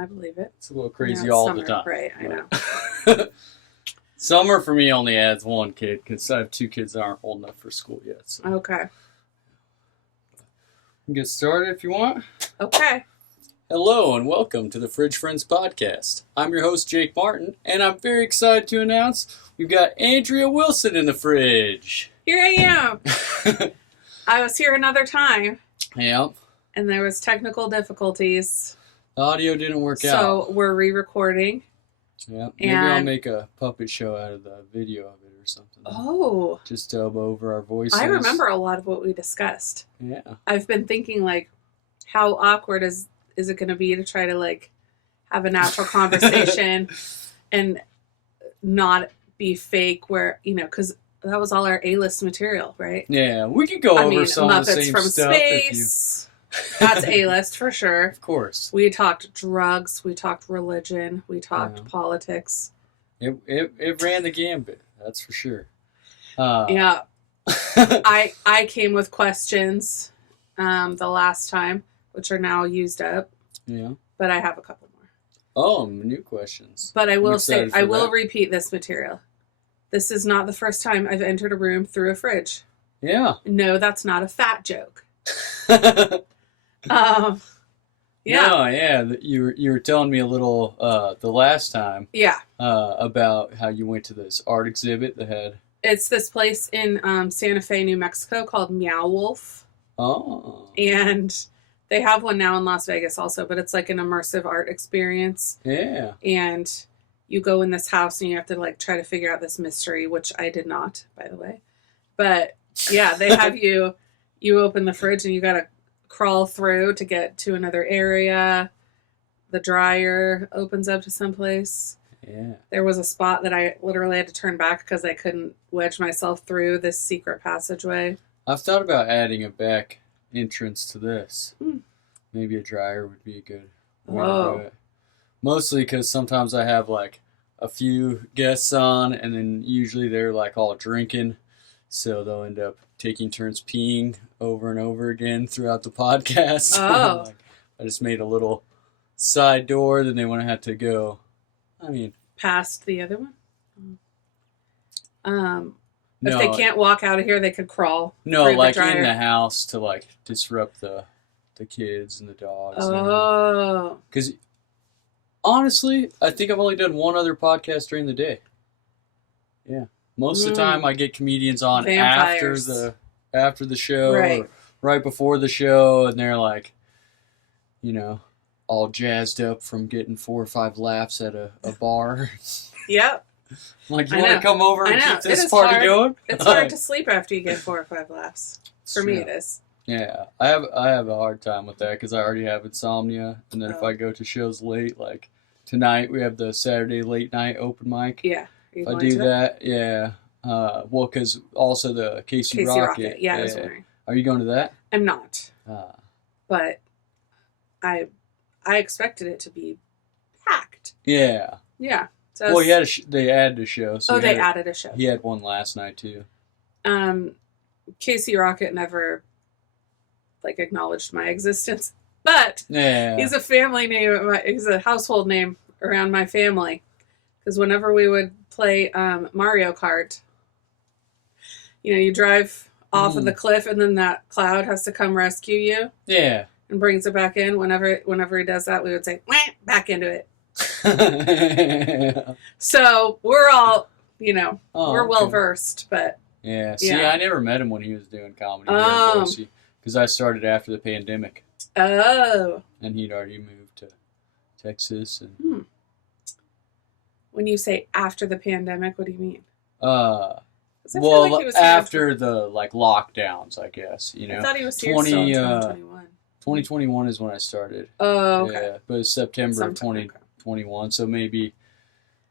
I believe it. It's a little crazy all summer, the time. Right, I know. Summer for me only adds one kid because I have 2 kids that aren't old enough for school yet. So. Okay. We can get started if you want. Okay. Hello and welcome to the Fridge Friends podcast. I'm your host Jake Martin, and I'm very excited to announce we've got Andrea Wilson in the fridge. Here I am. I was here another time. Yep. And there was technical difficulties. The audio didn't work out. So we're re-recording. Yeah. Maybe I'll make a puppet show out of the video of it or something. Oh. Just dub over our voices. I remember a lot of what we discussed. Yeah. I've been thinking, like, how awkward is it going to be to try to, like, have a natural conversation and not be fake where, you know, because that was all our A-list material, right? Yeah, we could go over some Muppets of the same from stuff. Space. That's A-list for sure. Of course. We talked drugs. We talked religion. We talked politics. It ran the gambit. That's for sure. Yeah. I came with questions the last time, which are now used up. Yeah. But I have a couple more. Oh, new questions. But I will say, I will that. repeat this material. This is not the first time I've entered a room through a fridge. Yeah. No, that's not a fat joke. Yeah. No, yeah. You were telling me a little the last time. Yeah. About how you went to this art exhibit that had. It's this place in Santa Fe, New Mexico called Meow Wolf. Oh. And they have one now in Las Vegas also, but it's like an immersive art experience. Yeah. And you go in this house and you have to like try to figure out this mystery, which I did not, by the way. But yeah, they have you open the fridge and you got to crawl through to get to another area. The dryer opens up to someplace. Yeah. There was a spot that I literally had to turn back because I couldn't wedge myself through this secret passageway. I've thought about adding a back entrance to this. Maybe a dryer would be a good way to do it. Mostly because sometimes I have like a few guests on and then usually they're like all drinking. So they'll end up taking turns peeing over and over again throughout the podcast. Oh. Like, I just made a little side door, then they wouldn't have to go. I mean, past the other one? no, if they can't walk out of here, they could crawl. No, through like the dryer. in the house to like disrupt the kids and the dogs. Oh. Because honestly, I think I've only done one other podcast during the day. Yeah. Most of the time I get comedians on Vampires. after the show right. or right before the show, and they're like, you know, all jazzed up from getting 4 or 5 laughs at a bar. Yep. Like, you want to come over and keep this party party going? It's hard to sleep after you get 4 or 5 laughs. For me, it is. Yeah, I have a hard time with that because I already have insomnia, and then if I go to shows late, like tonight we have the Saturday late night open mic. Yeah. If I do that, yeah. Well, because also the Casey Rocket. Yeah, I was wondering. Are you going to that? I'm not. But I expected it to be packed. Yeah. Yeah. So well, they added a show. So they added a show. He had one last night too. Casey Rocket never like acknowledged my existence, but he's a family name. He's a household name around my family because whenever we would play Mario Kart, you know, you drive off of the cliff and then that cloud has to come rescue you. Yeah. And brings it back in. Whenever he does that, we would say, "Wah," back into it. So we're all, you know, we're well versed, but yeah. See, I never met him when he was doing comedy here in Boise because I started after the pandemic. Oh. And he'd already moved to Texas. And when you say after the pandemic, what do you mean? Well, like after the like lockdowns, I guess. You know, I thought he was here still in 2021. 2021 is when I started. Oh, okay. Yeah, but it's September of 2021, so maybe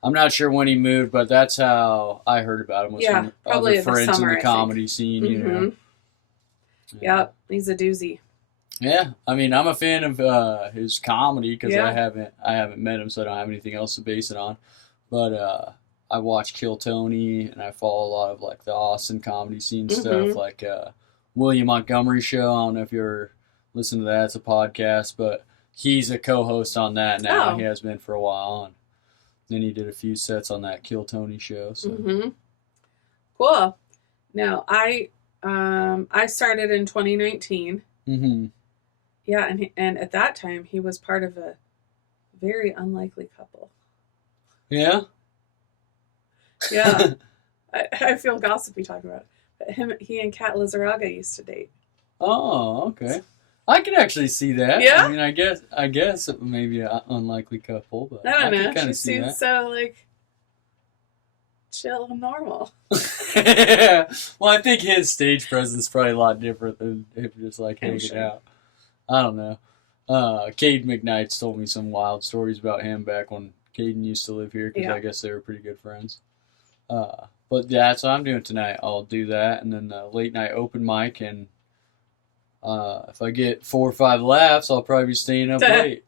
I'm not sure when he moved, but that's how I heard about him. Was from probably other friends summer, in the comedy scene. You know. Yep, he's a doozy. Yeah, I mean, I'm a fan of his comedy because I haven't met him, so I don't have anything else to base it on. But I watch Kill Tony, and I follow a lot of like the Austin comedy scene stuff, like William Montgomery Show. I don't know if you ever listen to that; it's a podcast. But he's a co-host on that now. Oh. He has been for a while. And then he did a few sets on that Kill Tony show. So. Mm-hmm. Cool. No, I started in 2019. Mm-hmm. Yeah, and at that time he was part of a very unlikely couple. Yeah. Yeah. I feel gossipy talking about it. But he and Kat Lizaraga used to date. Oh, okay. I can actually see that. Yeah? I mean, I guess it may be an unlikely couple, but I don't know. can kind She of see seems so chill and normal. that. Well, I think his stage presence is probably a lot different than him just hanging out. I don't know. Cade McKnight's told me some wild stories about him back when Caden used to live here because I guess they were pretty good friends. But yeah, that's what I'm doing tonight. I'll do that, and then the late night open mic, and if I get 4 or 5 laughs, I'll probably be staying up late.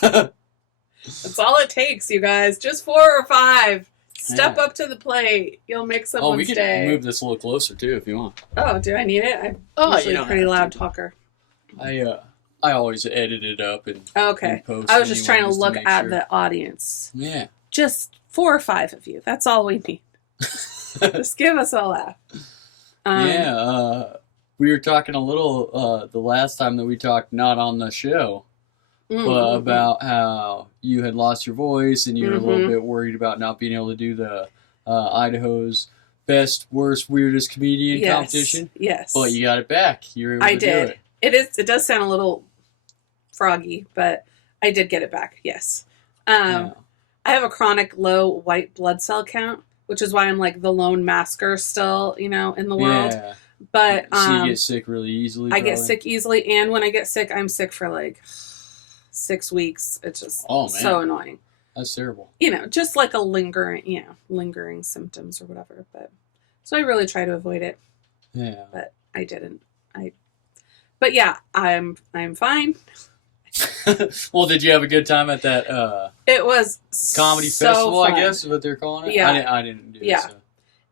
That's all it takes, you guys. Just 4 or 5. Step up to the plate. You'll make someone's day. Oh, we can move this a little closer too if you want. Oh, do I need it? I'm usually a pretty loud talker. I always edit it up and okay. And post I was just trying to look at sure. the audience. Yeah. Just 4 or 5 of you. That's all we need. Just give us a laugh. We were talking a little the last time that we talked, not on the show, but about how you had lost your voice and you were a little bit worried about not being able to do the Idaho's best, worst, weirdest comedian competition. Yes. But you got it back. You were able to do it. It does sound a little froggy, but I did get it back. Yes. I have a chronic low white blood cell count, which is why I'm the lone masker still, in the world. Yeah. But so you get sick really easily. Probably? I get sick easily, and when I get sick, I'm sick for 6 weeks. It's just so annoying. That's terrible. Just a lingering symptoms or whatever. But so I really try to avoid it. Yeah. But I didn't. But yeah, I'm fine. Well, did you have a good time at that? It was comedy festival, fun. I guess is what they're calling it. Yeah, I didn't do it. Yeah, so.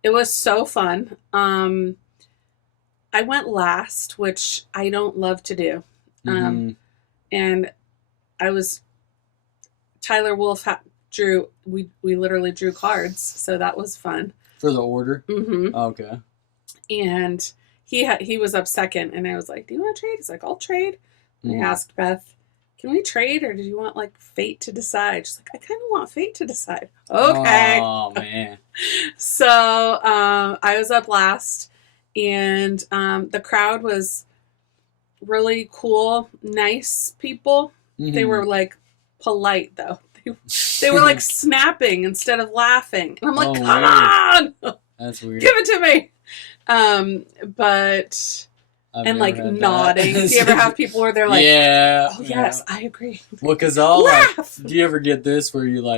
It was so fun. I went last, which I don't love to do. And I was Tyler Wolf drew. We literally drew cards, so that was fun for the order. Mm-hmm. Okay. And he was up second, and I was like, "Do you want to trade?" He's like, "I'll trade." And I asked Beth, "Can we trade, or do you want fate to decide?" She's like, "I kind of want fate to decide." Okay. Oh man. So I was up last, and the crowd was really cool, nice people. Mm-hmm. They were polite though. They were snapping instead of laughing, and I'm like, "Come on, that's weird. Give it to me." But. And nodding. Do you ever have people where they're like, yeah, oh yes, I agree. Well, because I'll do you ever get this where you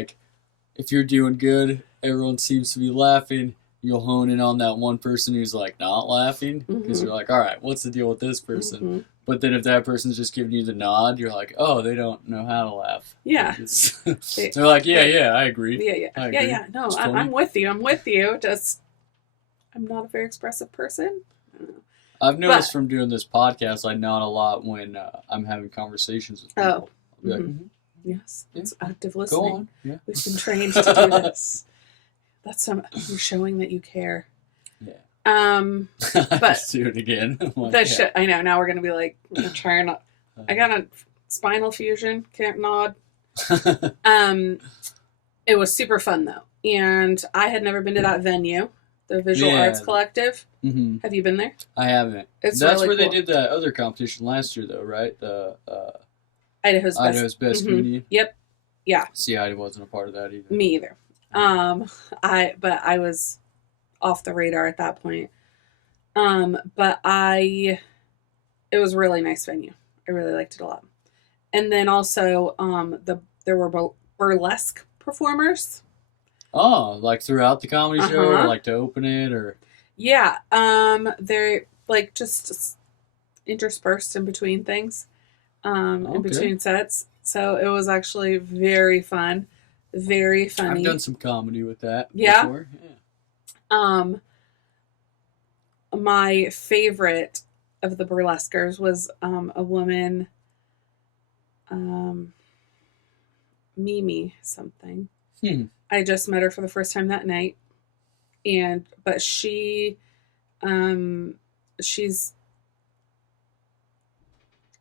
if you're doing good, everyone seems to be laughing, you'll hone in on that one person who's not laughing because you're all right, what's the deal with this person? Mm-hmm. But then if that person's just giving you the nod, you're oh, they don't know how to laugh. Yeah. They're I agree. Yeah. No, I'm with you. Just I'm not a very expressive person. I don't know. I've noticed from doing this podcast, I nod a lot when I'm having conversations with people. Oh. Mm-hmm. Yes. It's active listening. Go on. Yeah. We've been trained to do this. You're showing that you care. Yeah. But let's do it again. I know. Now we're going to be trying to, I got a spinal fusion. Can't nod. It was super fun though. And I had never been to that venue. The Visual Arts Collective. Mm-hmm. Have you been there? I haven't. That's really where cool. They did that other competition last year, though, right? The Idaho's Best Comedian. Yep. Yeah. See, I wasn't a part of that either. Me either. I was off the radar at that point. But it was a really nice venue. I really liked it a lot. And then also, there were burlesque performers. Oh, throughout the comedy show, or to open it, or yeah, they're just interspersed in between things, in between sets. So it was actually very fun, very funny. I've done some comedy with that. Yeah. Before. Yeah. My favorite of the burlesquers was a woman. Mimi something. I just met her for the first time that night, but she's, I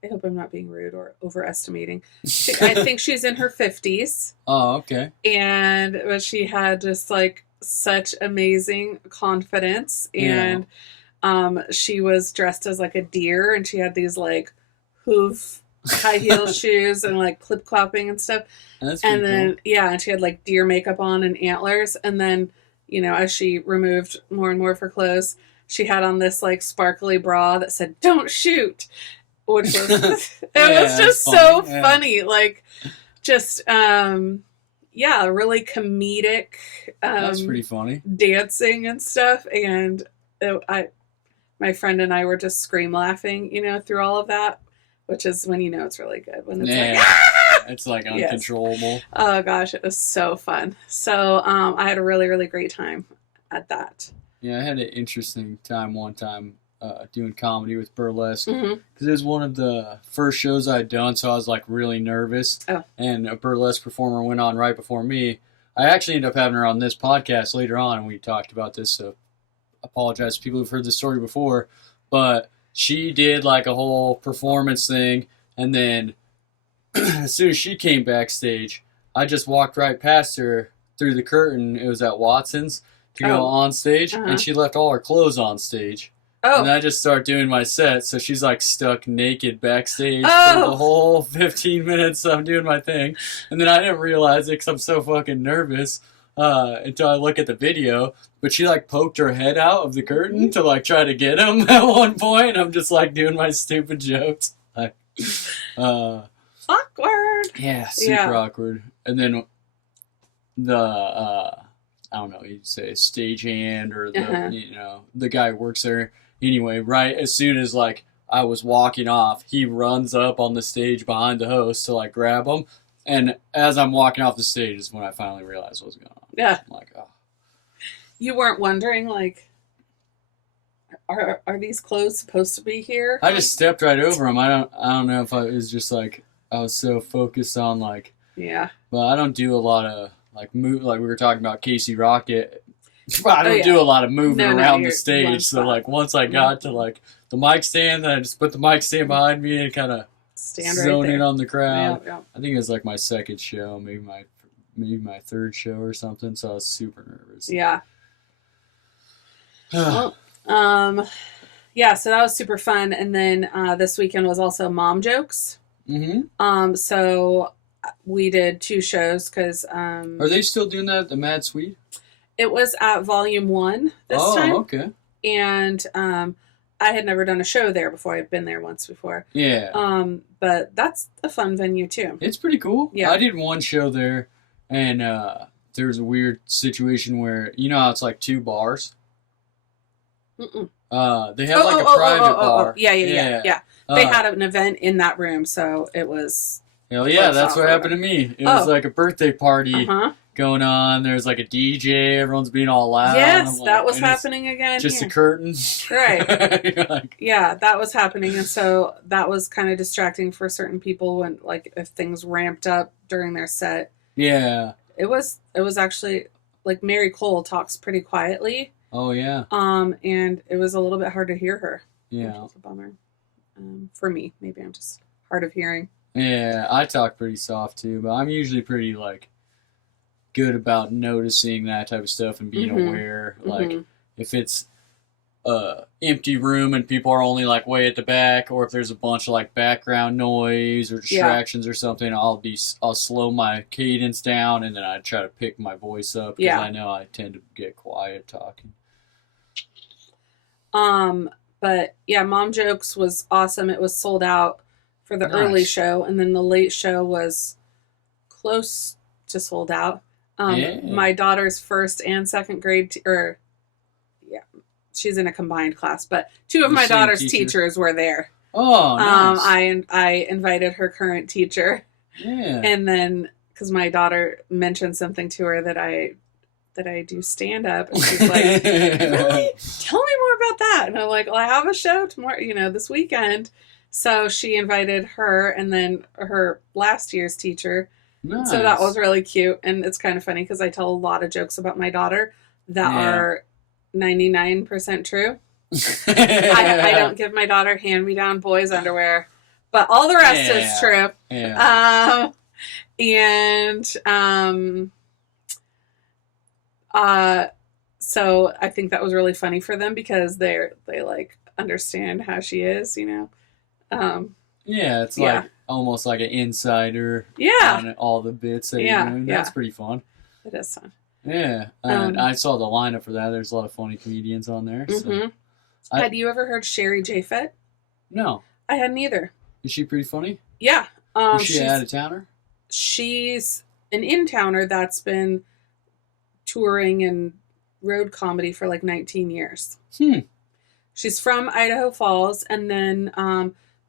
hope I'm not being rude or overestimating. I think she's in her 50s. Oh, okay. But she had just like such amazing confidence, and she was dressed as like a deer, and she had these like hoof high heel shoes and like clip clopping and stuff. That's pretty cool. And she had like deer makeup on and antlers, and then as she removed more and more of her clothes, she had on this like sparkly bra that said "Don't shoot," which was it was just so funny, like just really comedic. That's pretty funny. Dancing and stuff, and my friend and I were just scream laughing, through all of that, which is when it's really good, when it's like, it's like uncontrollable. Yes. Oh gosh, it was so fun. So I had a really, really great time at that. Yeah, I had an interesting time one time doing comedy with burlesque, because it was one of the first shows I'd done, so I was like really nervous. And a burlesque performer went on right before me. I actually ended up having her on this podcast later on, and we talked about this, so I apologize to people who've heard this story before, but she did like a whole performance thing, and then as soon as she came backstage, I just walked right past her through the curtain. It was at Watson's to go on stage, and she left all her clothes on stage. And I just start doing my set, so she's like stuck naked backstage for the whole 15 minutes I'm doing my thing. And then I didn't realize it because I'm so fucking nervous until I look at the video. But she like poked her head out of the curtain to like try to get him at one point. I'm just like doing my stupid jokes. Like, awkward. Yeah, super awkward. And then the I don't know, you'd say stagehand or the the guy who works there. Anyway, right as soon as like I was walking off, he runs up on the stage behind the host to like grab him. And as I'm walking off the stage is when I finally realized what was going on. Yeah. I'm like, oh. You weren't wondering like, are these clothes supposed to be here? I just stepped right over them. I don't know if it was just like I was so focused on like. Yeah. But I don't do a lot of like move, like we were talking about Casey Rocket. I don't do a lot of moving around the stage. So like once I got to like the mic stand, then I just put the mic stand behind me and kind of zone in on the crowd. Yeah. I think it was like my second show, maybe my third show or something. So I was super nervous. Yeah. Well, so that was super fun. And then this weekend was also Mom Jokes. So we did 2 shows because are they still doing that at the Mad Suite? It was at Volume 1 this time. Oh, okay. And I had never done a show there before. I'd been there once before. Yeah. But that's a fun venue too. It's pretty cool. Yeah. I did one show there, and there was a weird situation where how it's like 2 bars. They had like a private bar. Yeah. They had an event in that room, so it was. Hell yeah, that's what happened to me. It was like a birthday party going on. There's like a DJ. Everyone's being all loud. Yes, that was happening again. Just a curtain. Right. That was happening. And so that was kind of distracting for certain people when, like, if things ramped up during their set. Yeah. It was actually, like, Mary Cole talks pretty quietly. Oh, yeah. And it was a little bit hard to hear her. Yeah. Which was a bummer. For me, maybe I'm just hard of hearing. Yeah, I talk pretty soft too, but I'm usually pretty like good about noticing that type of stuff and being aware. Like if it's a empty room and people are only like way at the back, or if there's a bunch of like background noise or distractions or something, I'll slow my cadence down and then I try to pick my voice up because I know I tend to get quiet talking. But yeah, Mom Jokes was awesome. It was sold out for the early show, and then the late show was close to sold out. My daughter's first and second grade, she's in a combined class, but 2 of my daughter's teachers were there. Oh, nice. I invited her current teacher. Yeah. And then, because my daughter mentioned something to her that I do stand up, and she's like, really? Tell me more about that. And I'm like, well, I have a show tomorrow, this weekend. So she invited her and then her last year's teacher. Nice. So that was really cute. And it's kind of funny because I tell a lot of jokes about my daughter that are 99% true. I don't give my daughter hand-me-down boys underwear, but all the rest is true. Yeah. So I think that was really funny for them because they like understand how she is, you know. It's like almost like an insider on all the bits that you're doing. That's pretty fun. It is fun. Yeah, and I saw the lineup for that. There's a lot of funny comedians on there. So. Had you ever heard Sherry J. Fett? No. I hadn't either. Is she pretty funny? Yeah. Is she out of towner? She's an in-towner that's been touring and road comedy for like 19 years. She's from Idaho Falls, and then,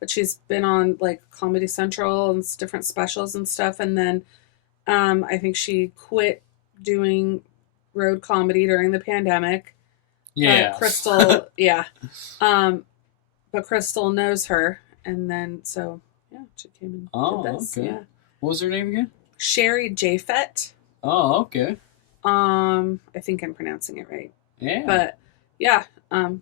but she's been on like Comedy Central and different specials and stuff, and then I think she quit doing road comedy during the pandemic. Yeah. Crystal, but Crystal knows her, and then so she came and did this. Okay. Yeah. What was her name again? Sherry J. Fett. Oh, okay. I think I'm pronouncing it right. Yeah. But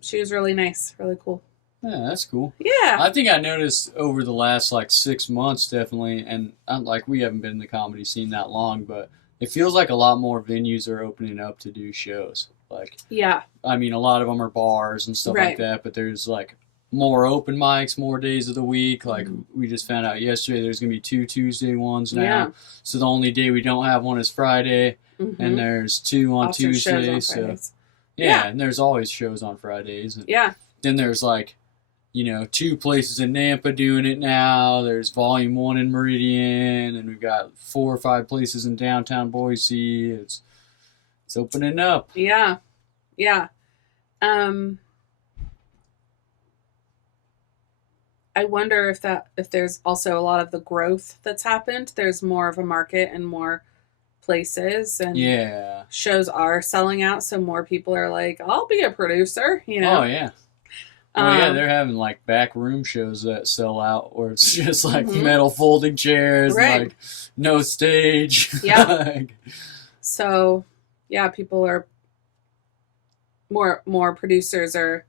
she was really nice, really cool. Yeah, that's cool. Yeah. I think I noticed over the last like 6 months, definitely, and like we haven't been in the comedy scene that long, but it feels like a lot more venues are opening up to do shows. Like, I mean, a lot of them are bars and stuff like that, but there's like more open mics, more days of the week. Like we just found out yesterday, there's gonna be 2 Tuesday ones now. Yeah. So the only day we don't have one is Friday, and there's 2 on also Tuesday. On so and there's always shows on Fridays. And then there's like, 2 places in Nampa doing it now. There's Volume 1 in Meridian, and we've got 4 or 5 places in downtown Boise. It's opening up. Yeah. I wonder if there's also a lot of the growth that's happened. There's more of a market and more places, and shows are selling out, so more people are like, I'll be a producer, Oh yeah. They're having like back room shows that sell out where it's just like metal folding chairs, like no stage. Yeah. So people are more producers are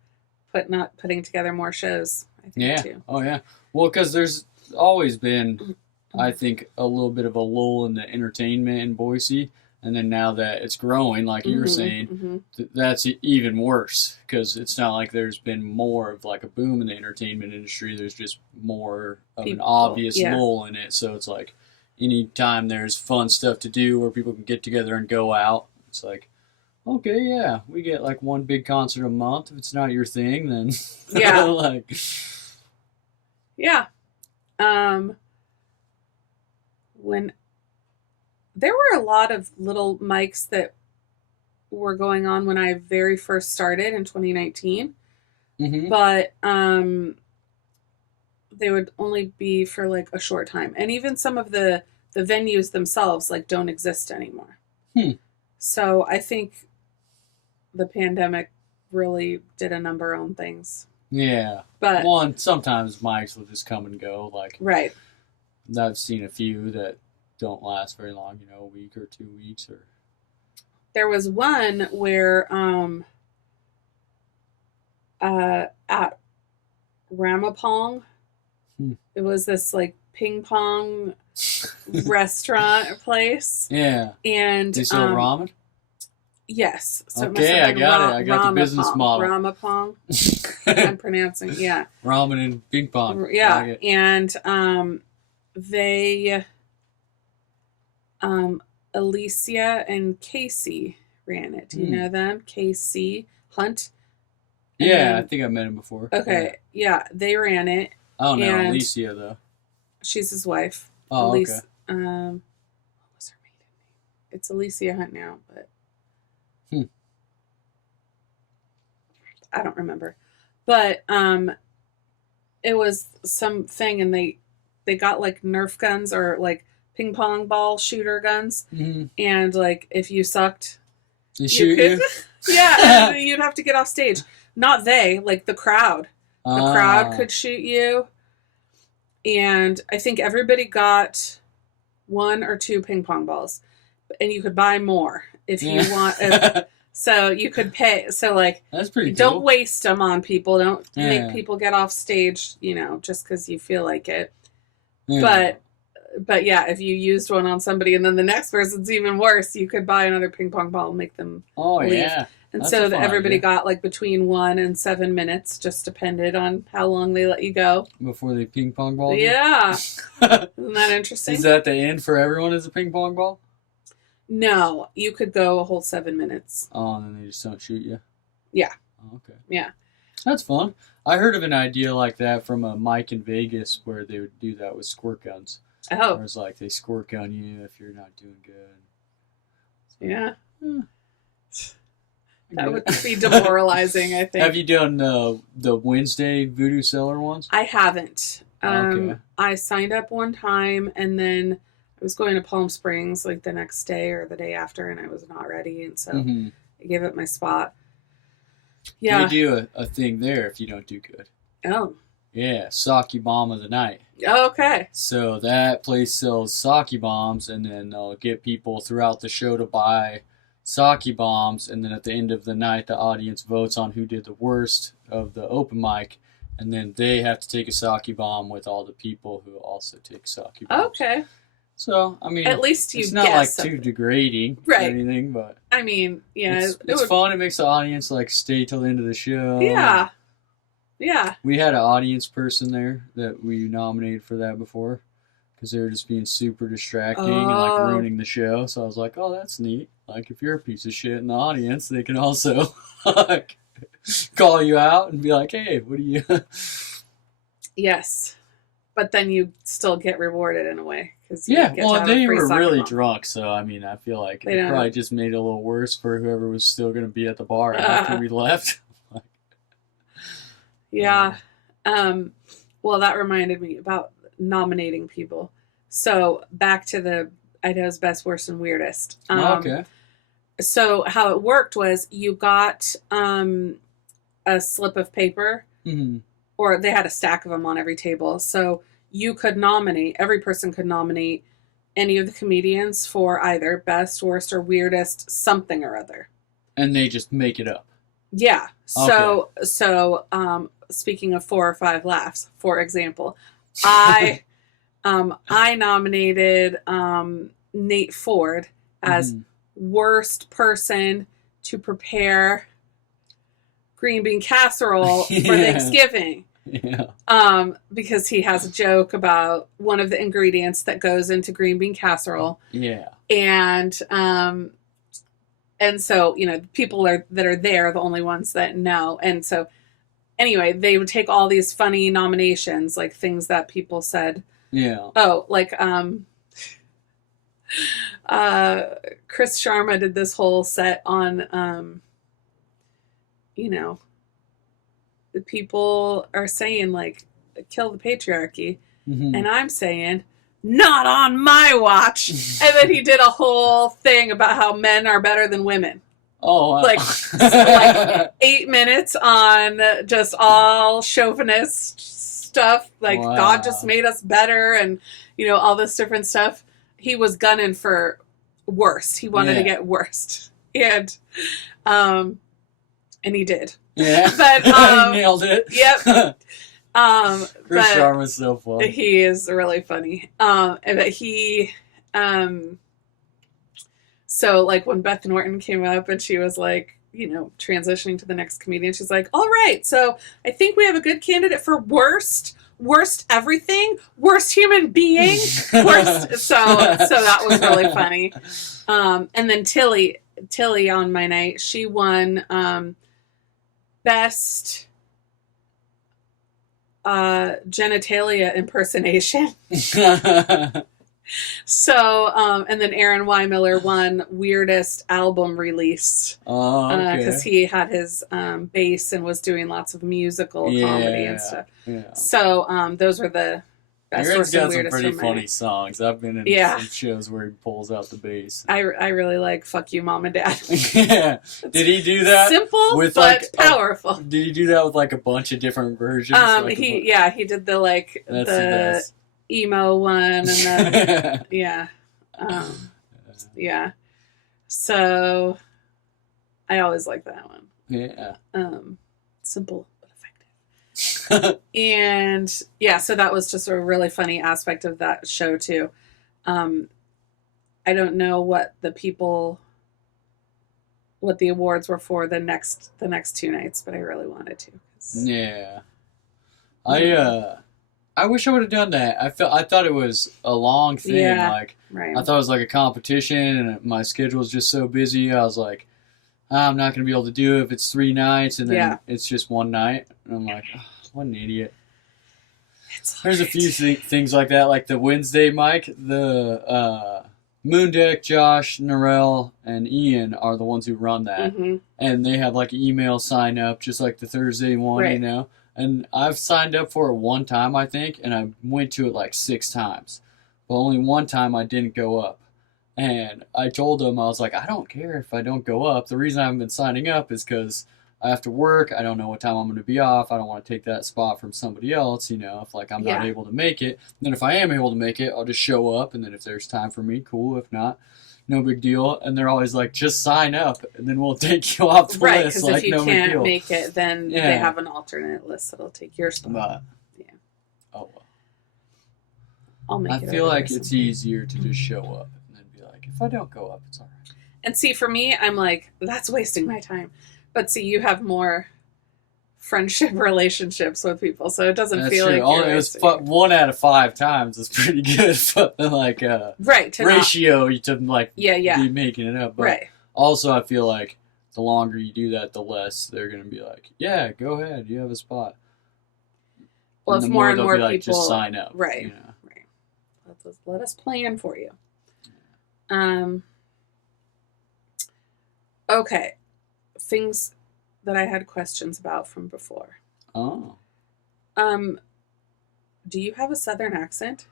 putting together more shows, I think, too. Oh yeah. Well, because there's always been, I think, a little bit of a lull in the entertainment in Boise, and then now that it's growing, like you were saying, that's even worse because it's not like there's been more of like a boom in the entertainment industry. There's just more of an obvious lull in it. So it's like anytime there's fun stuff to do where people can get together and go out, it's like, okay, we get like 1 big concert a month. If it's not your thing, then when there were a lot of little mics that were going on when I very first started in 2019, but they would only be for like a short time, and even some of the venues themselves like don't exist anymore. So I think the pandemic really did a number on things. Yeah. But sometimes mics will just come and go. Like, I've seen a few that don't last very long, a week or 2 weeks. Or there was one where at Ramapong, it was this like ping pong restaurant place. Yeah. And they sell ramen? Yes. So okay, I got it. I got the business model. Ramapong. I'm pronouncing, ramen and ping pong. Yeah. And they Alicia and Casey ran it. Do you know them? Casey Hunt. Yeah, I think I've met him before. Okay. Yeah, they ran it. I don't know Alicia though. She's his wife. Oh, okay. What was her maiden name? It's Alicia Hunt now, but I don't remember. But it was something, and they got like Nerf guns or like ping pong ball shooter guns, and like if you sucked, they shoot you. Yeah, you'd have to get off stage. Not they, like the crowd. The crowd could shoot you. and I think everybody got 1 or 2 ping pong balls, and you could buy more if you want. So you could pay. So like, that's pretty cool. Don't waste them on people. Don't make people get off stage, just because you feel like it. Yeah. But yeah, if you used one on somebody and then the next person's even worse, you could buy another ping pong ball and make them leave. Yeah. And that's so everybody got like between 1 and 7 minutes, just depended on how long they let you go. Before they ping pong ball? Yeah. Isn't that interesting? Is that the end for everyone as a ping pong ball? No, you could go a whole 7 minutes. Oh, and then they just don't shoot you? Yeah. Oh, okay. Yeah. That's fun. I heard of an idea like that from a Mike in Vegas where they would do that with squirt guns. Oh. Where it's like they squirt gun you if you're not doing good. So, yeah. That would be demoralizing, I think. Have you done the Wednesday Voodoo Cellar ones? I haven't. Okay. I signed up one time, and then I was going to Palm Springs like the next day or the day after, and I was not ready, and so I gave up my spot. Yeah. They do a thing there if you don't do good. Oh. Yeah, sake bomb of the night. Oh, okay. So that place sells sake bombs, and then they'll get people throughout the show to buy sake bombs, and then at the end of the night, the audience votes on who did the worst of the open mic, and then they have to take a sake bomb with all the people who also take sake bombs. Okay. So, I mean, at least it's not like too degrading or anything, but I mean, yeah, it's fun. It makes the audience like stay till the end of the show. Yeah. Yeah. We had an audience person there that we nominated for that before because they were just being super distracting and like ruining the show. So I was like, oh, that's neat. Like, if you're a piece of shit in the audience, they can also like, call you out and be like, hey, what do you... Yes. But then you still get rewarded in a way. Well, they were really drunk, so I mean, I feel like it probably just made it a little worse for whoever was still going to be at the bar after we left. Yeah. Well, that reminded me about nominating people. So back to the Idaho's Best, Worst, and Weirdest. Okay. So how it worked was you got a slip of paper, or they had a stack of them on every table. So you could nominate, every person could nominate any of the comedians for either best, worst, or weirdest something or other. And they just make it up. Yeah. So, okay. So speaking of 4 or 5 laughs, for example, I nominated Nate Ford as worst person to prepare green bean casserole for Thanksgiving. Yeah. Because he has a joke about one of the ingredients that goes into green bean casserole. Yeah. And so, people that are there, the only ones that know. And so anyway, they would take all these funny nominations, like things that people said. Yeah. Oh, like Chris Sharma did this whole set on the people are saying like kill the patriarchy, and I'm saying not on my watch. And then he did a whole thing about how men are better than women. Oh, wow. like 8 minutes on just all chauvinist stuff, like wow. God just made us better, and all this different stuff. He was gunning for worst. He wanted to get worst, and he did. Yeah, but he nailed it. Yep. Chris Sharma's so funny. He is really funny. But he, so like when Beth Norton came up and she was like, transitioning to the next comedian, she's like, all right, so I think we have a good candidate for worst everything, worst human being, worst. So that was really funny. And then Tilly on my night, she won, best genitalia impersonation. So and then Aaron Weimiller won weirdest album release. Oh, okay. Because he had his bass and was doing lots of musical comedy and stuff. Yeah. So those were the Aaron's got some pretty funny songs. I've been in some shows where he pulls out the bass. I really like "Fuck You, Mom and Dad." Yeah. Did he do that? Simple with but powerful. Did he do that with like a bunch of different versions? He did the emo one and then yeah. So I always like that one. Yeah. Simple but effective. And so that was just a really funny aspect of that show too. I don't know what the awards were for the next 2 nights, but I really wanted to. Yeah. I wish I would have done that. I thought it was a long thing. Yeah, like right. I thought it was like a competition, and my schedule was just so busy. I was like, I'm not going to be able to do it if it's 3 nights, and then it's just 1 night. And I'm like, oh, what an idiot. There's a few things like that, like the Wednesday mic. The Moondeck, Josh, Narelle, and Ian are the ones who run that. Mm-hmm. And they have like an email sign up, just like the Thursday one, right. you know. And I've signed up for it 1 time, I think, and I went to it like 6 times. But only 1 time I didn't go up. And I told them, I was like, I don't care if I don't go up. The reason I haven't been signing up is because I have to work. I don't know what time I'm going to be off. I don't want to take that spot from somebody else, you know, if like I'm not able to make it. And then if I am able to make it, I'll just show up. And then if there's time for me, cool. If not, no big deal. And they're always like, just sign up, and then we'll take you off the list. Right, because like, if you no can't big deal. make it, then they have an alternate list that'll take your spot. But, oh well. I'll make it. I feel like it's easier to just show up and then be like, if I don't go up, it's all right. And see, for me, I'm like, that's wasting my time. But see, you have more friendship relationships with people, so it doesn't feel like it was 1 out of 5 times is pretty good. Like right ratio to like be making it up. But right. Also, I feel like the longer you do that, the less they're gonna be like, yeah, go ahead, you have a spot. Well, if more and more people just sign up, right? You know? Right. Let us plan for you. Okay, things that I had questions about from before. Oh. Do you have a Southern accent?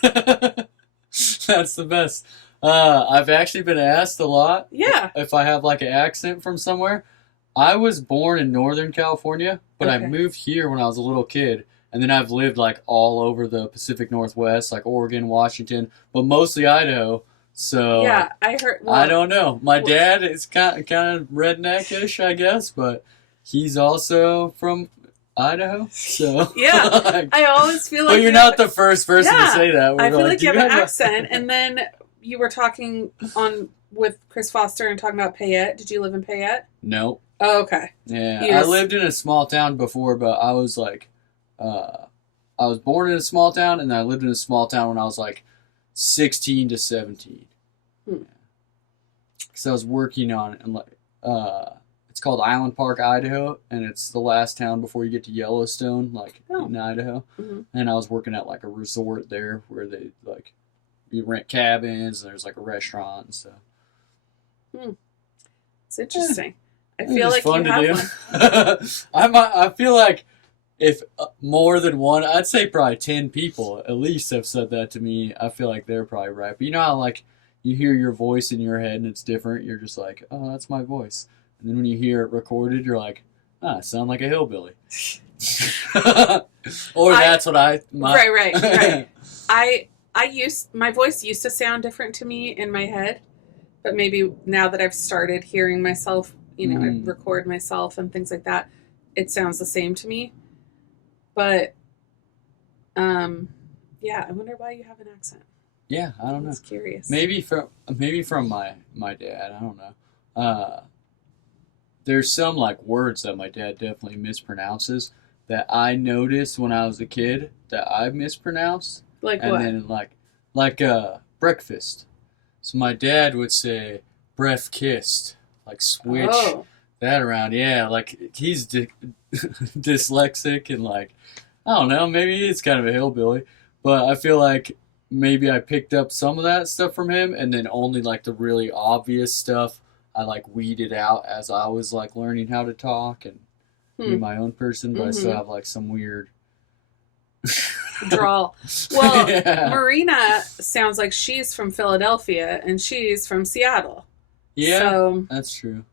That's the best. I've actually been asked a lot. Yeah. If I have like an accent from somewhere. I was born in Northern California, but I moved here when I was a little kid. And then I've lived like all over the Pacific Northwest, like Oregon, Washington, but mostly Idaho. So yeah, I heard. Well, I don't know. My dad is kind of redneck-ish, I guess, but he's also from Idaho. So yeah, like, I always feel like. But you're not the first person to say that. I feel like you have an accent, and then you were talking with Chris Foster and talking about Payette. Did you live in Payette? No. Oh, okay. Yeah, I lived in a small town before, but I was like, I was born in a small town, and I lived in a small town when I was like 16 to 17. Because I was working on it, and it's called Island Park, Idaho, and it's the last town before you get to Yellowstone, like in Idaho. Mm-hmm. And I was working at like a resort there where they like you rent cabins, and there's like a restaurant and stuff. It's interesting. I feel like you have one. I feel like if more than one, I'd say probably 10 people at least have said that to me. I feel like they're probably right. But you know how like you hear your voice in your head and it's different? You're just like, oh, that's my voice. And then when you hear it recorded, you're like, I sound like a hillbilly. That's what I... Right. My voice used to sound different to me in my head. But maybe now that I've started hearing myself, you know, I record myself and things like that, it sounds the same to me. But, I wonder why you have an accent. Yeah, I don't know. I was curious. Maybe from my dad. I don't know. There's some like words that my dad definitely mispronounces that I noticed when I was a kid that I mispronounced. Like what? And then like breakfast. So my dad would say breath kissed, like switch that around. Yeah, like he's dyslexic and like I don't know. Maybe he's kind of a hillbilly, but I feel like maybe I picked up some of that stuff from him, and then only like the really obvious stuff I like weeded out as I was like learning how to talk and be my own person. But I still have like some weird drawl. Well, Marina sounds like she's from Philadelphia and she's from Seattle. Yeah, so, that's true.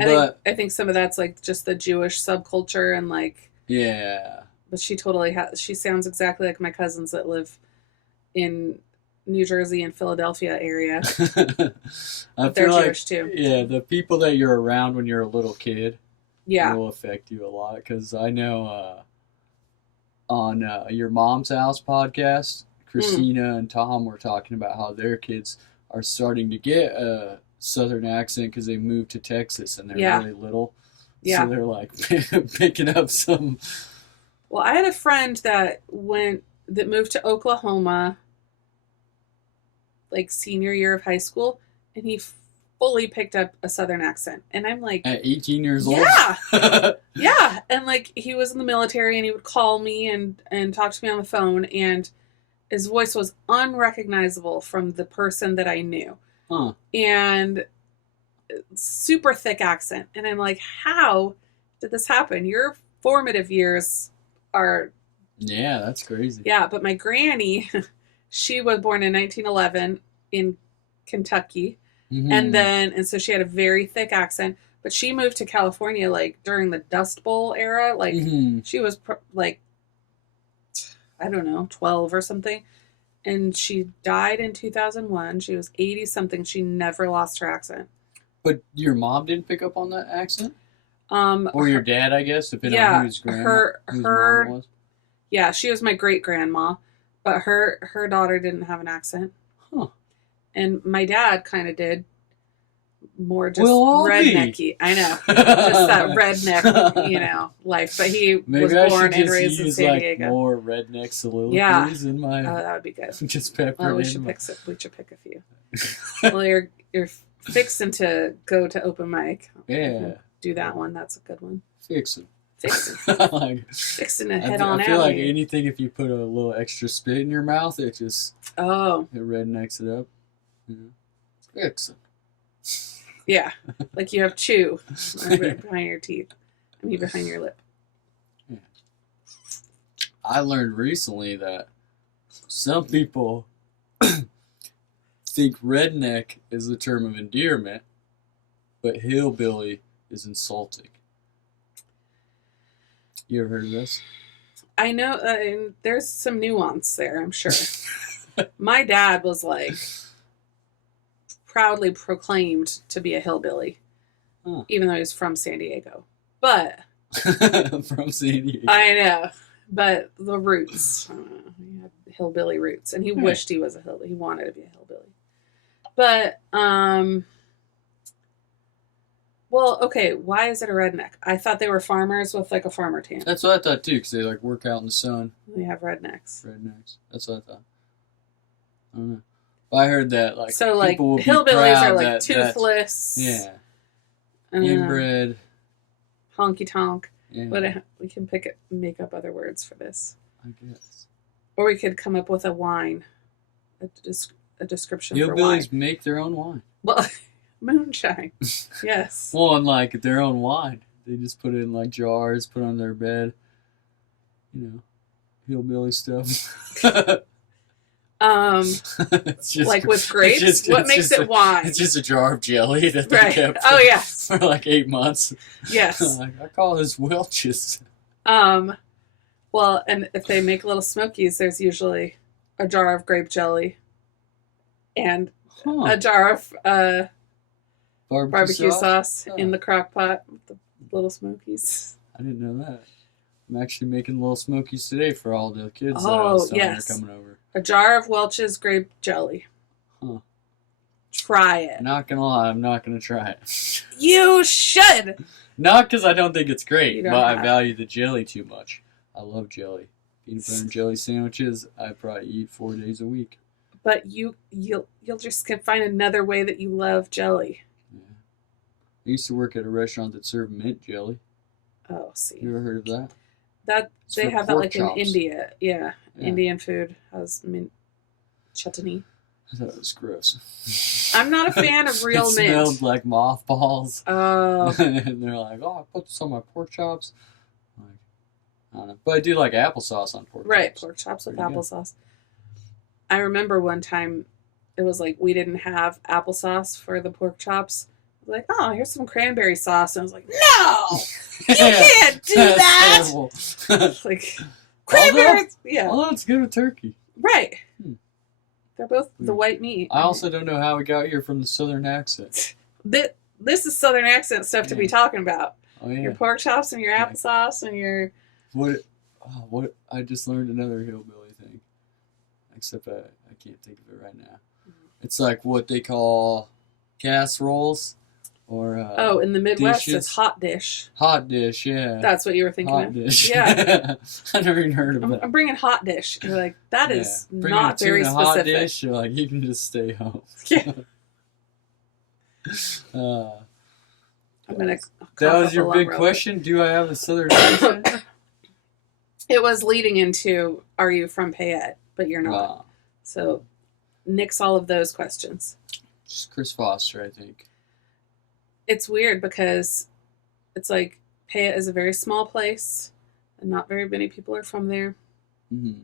I think some of that's like just the Jewish subculture and like. Yeah. But she totally she sounds exactly like my cousins that live in New Jersey and Philadelphia area. They're Jewish too. Yeah, the people that you're around when you're a little kid will affect you a lot. Because I know on Your Mom's House podcast, Christina and Tom were talking about how their kids are starting to get a Southern accent because they moved to Texas and they're really little. Yeah. So they're like picking up some. Well, I had a friend that moved to Oklahoma, like senior year of high school, and he fully picked up a Southern accent. And I'm like, at 18 years old? Yeah. Yeah. And like he was in the military and he would call me and talk to me on the phone, and his voice was unrecognizable from the person that I knew. Huh. And super thick accent. And I'm like, how did this happen? Your formative years are. Yeah, that's crazy. Yeah, but my granny, she was born in 1911 in Kentucky. Mm-hmm. And so she had a very thick accent, but she moved to California like during the Dust Bowl era. Like she was like, I don't know, 12 or something. And she died in 2001. She was 80 something. She never lost her accent. But your mom didn't pick up on that accent? Or your dad, I guess, depending on whose mom was? Yeah, she was my great-grandma, but her daughter didn't have an accent. Huh. And my dad kind of did. More just rednecky. I know. Just that redneck, life. But he was born and raised in San Diego. More redneck soliloquies in my... Oh, that would be good. Just pepper we should pick a few. Well, you're fixing to go to open mic. Yeah. Do that one. That's a good one. Fixing. Fixing to head on out. I feel like anything, if you put a little extra spit in your mouth, it just... Oh. It rednecks it up. Fixing. Yeah, like you have chew behind your teeth. I mean, behind your lip. Yeah. I learned recently that some people think redneck is a term of endearment, but hillbilly is insulting. You ever heard of this? I know, there's some nuance there, I'm sure. My dad was like... proudly proclaimed to be a hillbilly, even though he was from San Diego. But from San Diego, I know. But the roots, he had hillbilly roots, and he wished he was a hillbilly. He wanted to be a hillbilly. But well, okay. Why is it a redneck? I thought they were farmers with like a farmer tan. That's what I thought too, because they like work out in the sun. They have rednecks. That's what I thought. I don't know. I heard that like so like people will hillbillies are like that, toothless, inbred, honky tonk. Yeah. But we can make up other words for this. I guess. Or we could come up with a wine, a description for wine. Hillbillies make their own wine. Well, moonshine. Yes. Well, and like their own wine, they just put it in like jars, put on their bed. Hillbilly stuff. Like with grapes? What makes it wine? It's just a jar of jelly that they kept for like 8 months. Yes. I call this Welch's. Well, and if they make little smokies, there's usually a jar of grape jelly and a jar of barbecue sauce in the crock pot with the little smokies. I didn't know that. I'm actually making little smokies today for all the kids that are coming over. A jar of Welch's grape jelly. Huh. Try it. Not gonna lie, I'm not gonna try it. You should! Not because I don't think it's great, but I value the jelly too much. I love jelly. Peanut butter and jelly sandwiches, I probably eat 4 days a week. But you'll just find another way that you love jelly. Yeah. I used to work at a restaurant that served mint jelly. Oh, see. You ever heard of that? They have that like chops. in India. Yeah. Indian food has mint chutney. I thought it was gross. I'm not a fan of real mint. It smelled like mothballs. Oh. And they're like, I put this on my pork chops. I'm like, I don't know. But I do like applesauce on pork chops. Right, pork chops with applesauce. I remember one time it was like we didn't have applesauce for the pork chops. I was like, oh, here's some cranberry sauce. And I was like, no! You can't do that! Like, cranberry... Yeah. Although it's good with turkey. Right. They're both the white meat. I also don't know how we got here from the southern accent. This is southern accent stuff to be talking about. Oh, yeah. Your pork chops and your applesauce and your... What? I just learned another hillbilly thing. Except I can't think of it right now. It's like what they call casseroles. Or in the Midwest, dishes. it's hot dish. Hot dish, yeah. That's what you were thinking hot of? Dish. Yeah. I never even heard of that. I'm bringing hot dish. You're like, that is Bringing not very specific. Hot dish, you're like, you can just stay home. Yeah. I'm gonna. That was your big question? Do I have a southern accent? It was leading into, are you from Payette? But you're not. Wow. So, nix all of those questions. Just Chris Foster, I think. It's weird because it's like Payette is a very small place and not very many people are from there. Mm-hmm.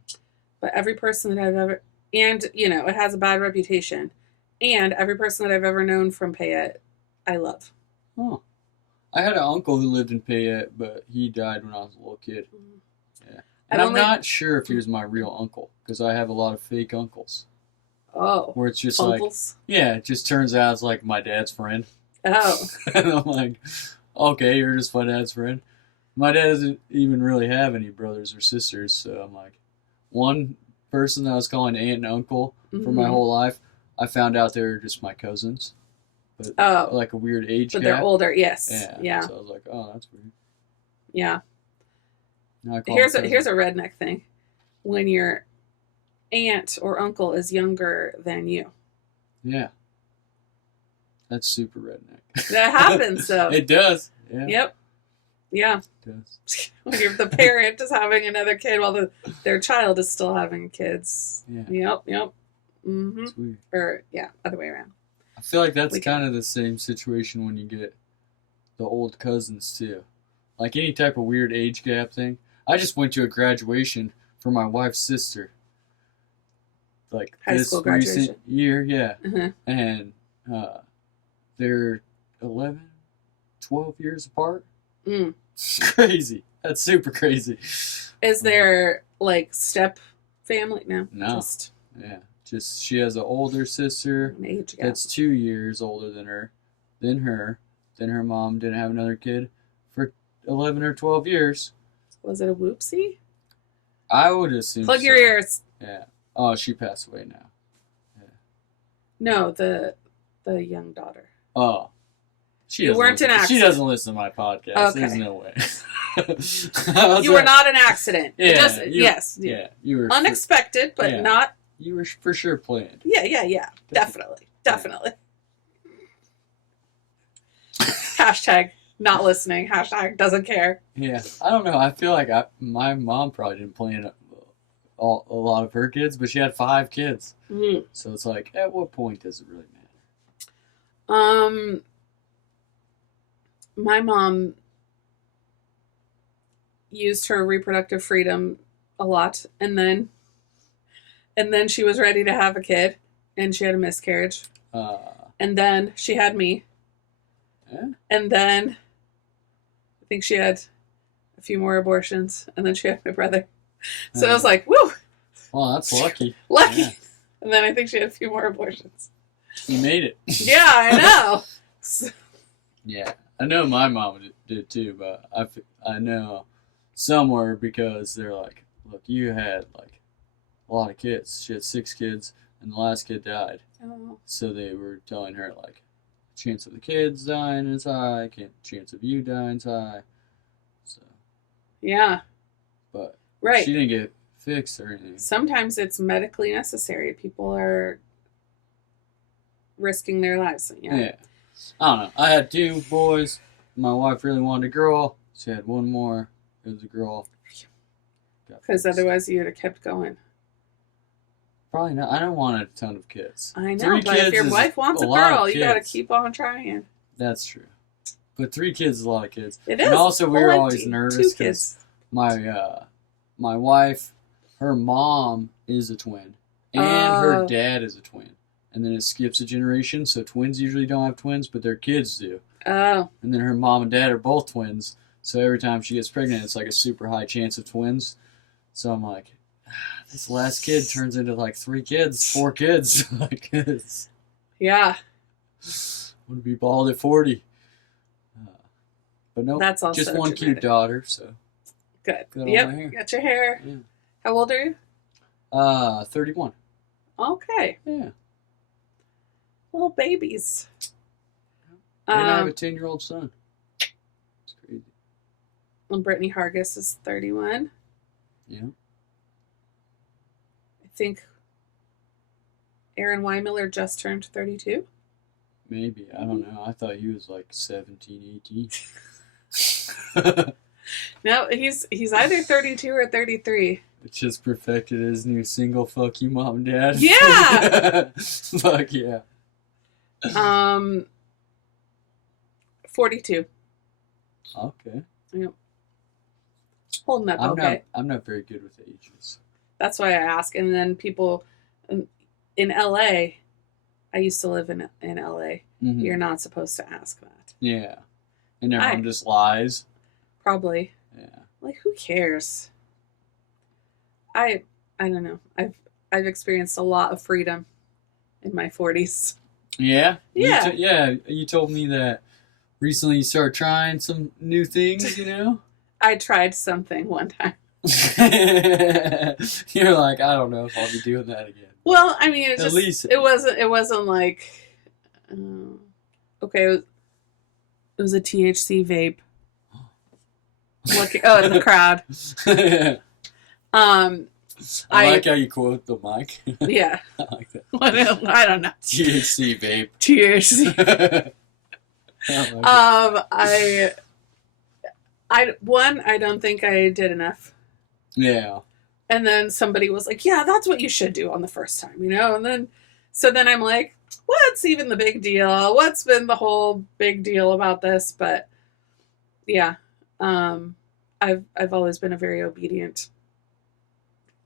But every person that I've ever, and it has a bad reputation, and every person that I've ever known from Payette, I love. Oh. I had an uncle who lived in Payette, but he died when I was a little kid. Yeah. And I'm not sure if he was my real uncle because I have a lot of fake uncles. Oh. Where it's just uncles? It just turns out it's like my dad's friend. Oh. And I'm like, okay, you're just my dad's friend. My dad doesn't even really have any brothers or sisters, so I'm like, one person that I was calling aunt and uncle for my whole life, I found out they were just my cousins. But like a weird age gap. But they're older, yes. Yeah. So I was like, oh, that's weird. Yeah. Here's a redneck thing. When your aunt or uncle is younger than you. Yeah. That's super redneck. That happens, though. It does. Yeah. Yep. Yeah. It does. When the parent is having another kid while their child is still having kids. Yeah. Yep. Mm-hmm. That's weird. Or, other way around. I feel like that's kind of the same situation when you get the old cousins, too. Like any type of weird age gap thing. I just went to a graduation for my wife's sister. Like high this school graduation. Recent year, yeah. Uh-huh. And they're 11, 12 years apart. Mm. Crazy. That's super crazy. Is there, like, step family? No. No. Just she has an older sister age gap. that's 2 years older than her. Then her mom didn't have another kid for 11 or 12 years. Was it a whoopsie? I would assume Plug your ears. Yeah. Oh, she passed away now. Yeah. No, the young daughter. Oh. You weren't an accident. She doesn't listen to my podcast. Okay. There's no way. You were not an accident. Yeah. Yes. Yeah. You were unexpected, but not. You were for sure planned. Yeah. Definitely. Hashtag not listening. Hashtag doesn't care. Yeah. I don't know. I feel like my mom probably didn't plan a lot of her kids, but she had 5 kids. Mm. So it's like, at what point does it really matter? My mom used her reproductive freedom a lot, and then she was ready to have a kid, and she had a miscarriage. And then she had me. Yeah. And then I think she had a few more abortions, and then she had my brother. So I was like, woo! Well, that's lucky. Lucky. Yeah. And then I think she had a few more abortions. You made it. Yeah, I know. Yeah. I know my mom did too, but I know somewhere because they're like, look, you had like a lot of kids. She had 6 kids, and the last kid died. Oh. So they were telling her like, chance of the kids dying is high, chance of you dying is high. So. Yeah. But right. She didn't get fixed or anything. Sometimes it's medically necessary. People are risking their lives. Yeah. I don't know. I had 2 boys. My wife really wanted a girl. She had 1 more. It was a girl. Because otherwise you would have kept going. Probably not. I don't want a ton of kids. I know, but if your wife wants a girl, you got to keep on trying. That's true. But 3 kids is a lot of kids. It is. And also we were always nervous. 2 kids. my wife, her mom is a twin, and her dad is a twin. And then it skips a generation, so twins usually don't have twins, but their kids do. Oh. And then her mom and dad are both twins, so every time she gets pregnant, it's like a super high chance of twins. So I'm like, this last kid turns into like 3 kids, 4 kids. Like, yeah. I'm going to be bald at 40. But no, that's also just one dramatic. Cute daughter, so. Good. Got Yep, got your hair. Yeah. How old are you? 31. Okay. Yeah. Little babies. And I have a 10-year-old son. It's crazy. And Brittany Hargis is 31. Yeah. I think Aaron Weimiller just turned 32. Maybe. I don't know. I thought he was like 17, 18. No, he's either 32 or 33. It's just perfected his new single fuck you mom and dad. Yeah. Fuck yeah. 42. Okay. Yep. Holding up okay. I'm not very good with ages. That's why I ask. And then people in LA, I used to live in LA. Mm-hmm. You're not supposed to ask that. Yeah. And everyone just lies. Probably. Yeah. Like, who cares? I don't know. I've experienced a lot of freedom in my 40s. Yeah? Yeah. You told me that recently you started trying some new things, you know? I tried something one time. You're like, I don't know if I'll be doing that again. Well, I mean, it wasn't like, okay, it was a THC vape. In the crowd. I like how you quote the mic. Yeah. I like that. I don't know. THC vape. THC. I don't think I did enough. Yeah. And then somebody was like, yeah, that's what you should do on the first time, you know? And then, so then I'm like, what's even the big deal? What's been the whole big deal about this? But yeah, I've always been a very obedient,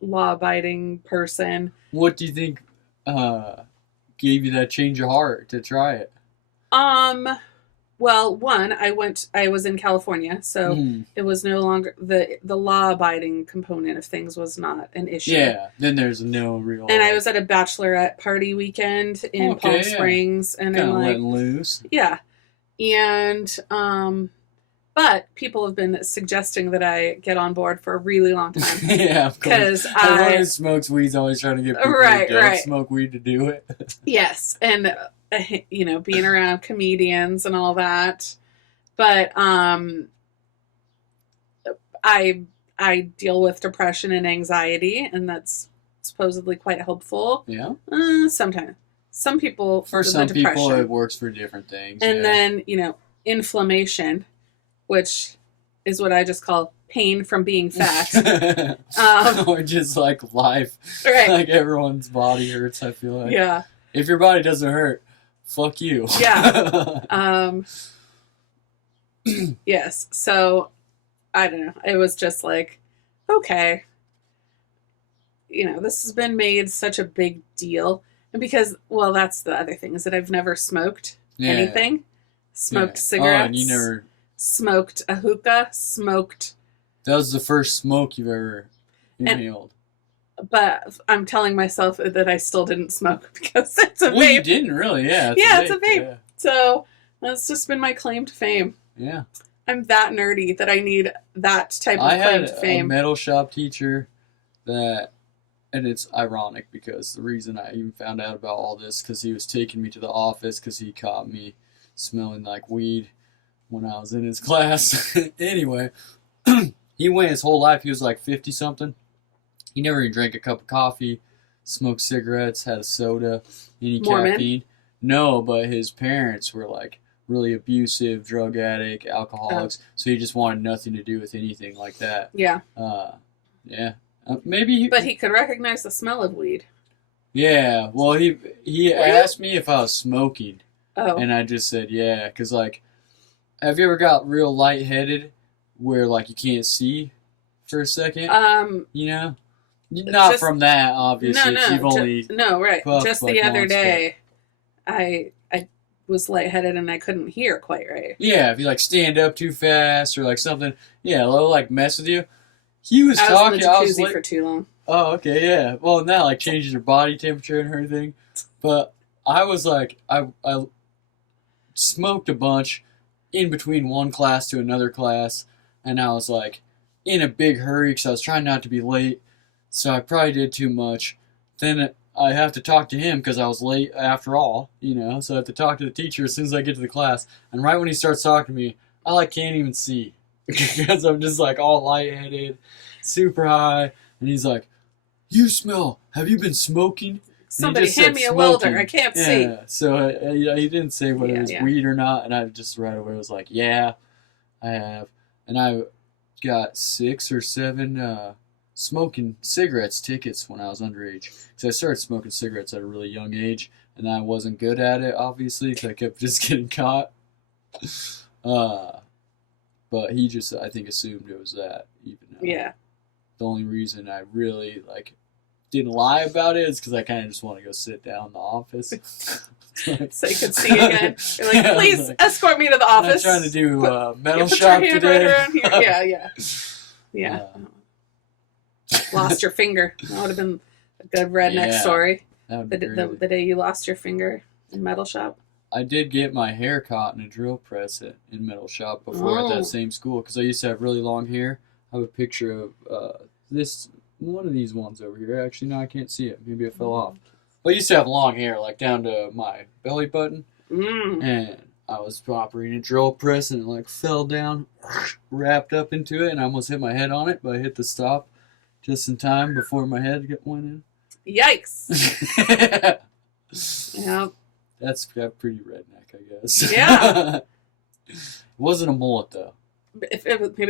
law-abiding person. What do you think gave you that change of heart to try it? Well, one, I was in California, so it was no longer the law-abiding component of things was not an issue. Yeah, then there's no real. And I was at a bachelorette party weekend in Palm Springs, and kind I'm of like, letting loose. Yeah, and but people have been suggesting that I get on board for a really long time. Yeah, of course. Because everyone who smokes weed's always trying to get people who don't smoke weed to do it. Yes, and you know, being around comedians and all that, but I deal with depression and anxiety, and that's supposedly quite helpful. Yeah. Sometimes some people for some people it works for different things, and then you know, inflammation, which is what I just call pain from being fat. Or just like life. Right. Like everyone's body hurts, I feel like. Yeah. If your body doesn't hurt, fuck you. Yeah. Yes. So, I don't know. It was just like, okay. You know, this has been made such a big deal. And because, well, that's the other thing, is that I've never smoked anything. Smoked cigarettes. Oh, and you never... Smoked a hookah. Smoked... That was the first smoke you've ever inhaled. But I'm telling myself that I still didn't smoke because it's a vape. Well, you didn't really, yeah. It's a vape. Yeah. So that's just been my claim to fame. Yeah. I'm that nerdy that I need that type of claim to fame. I had a metal shop teacher that, and it's ironic because the reason I even found out about all this because he was taking me to the office because he caught me smelling like weed when I was in his class. Anyway, he went his whole life. He was like 50-something. He never even drank a cup of coffee, smoked cigarettes, had a soda, any Mormon? caffeine. No, but his parents were like really abusive, drug addict, alcoholics. So he just wanted nothing to do with anything like that. Yeah. Yeah. Maybe. But he could recognize the smell of weed. Yeah. Well, he asked me if I was smoking. Oh. And I just said yeah, because like, have you ever got real lightheaded where like you can't see? for a second? You know? Not from that, obviously. Right. Just the other day, I was lightheaded and I couldn't hear quite right. Yeah, if you like stand up too fast or like something, yeah, it'll like mess with you. He was talking. I was in the jacuzzi for too long. Oh, okay, yeah. Well, now like changes your body temperature and everything. But I was like, I smoked a bunch in between one class to another class, and I was like in a big hurry because I was trying not to be late. So I probably did too much. Then I have to talk to him because I was late after all, you know. So I have to talk to the teacher as soon as I get to the class. And right when he starts talking to me, I like can't even see because I'm just like all lightheaded, super high. And he's like, "You smell. Have you been smoking?" Somebody hand me a welder. I can't see. So he didn't say whether it was weed or not. And I just right away was like, "Yeah, I have." And I got 6 or 7 smoking cigarettes tickets when I was underage. Because I started smoking cigarettes at a really young age, and I wasn't good at it, obviously, because I kept just getting caught. But he just, I think, assumed it was that. Even though the only reason I really, like, didn't lie about it is because I kind of just want to go sit down in the office. So you could see again. You're like, please escort me to the office. I'm trying to do metal shop today. Right around here. Yeah. Lost your finger. That would have been a good redneck story. The day you lost your finger in metal shop. I did get my hair caught in a drill press in metal shop before at that same school because I used to have really long hair. I have a picture of this one of these ones over here. Actually, no, I can't see it. Maybe it fell off. Well, I used to have long hair, like down to my belly button, and I was operating a drill press and it like fell down, wrapped up into it, and I almost hit my head on it, but I hit the stop just in time before my head went in. Yikes! Yeah. That's pretty redneck, I guess. Yeah. It wasn't a mullet, though. Maybe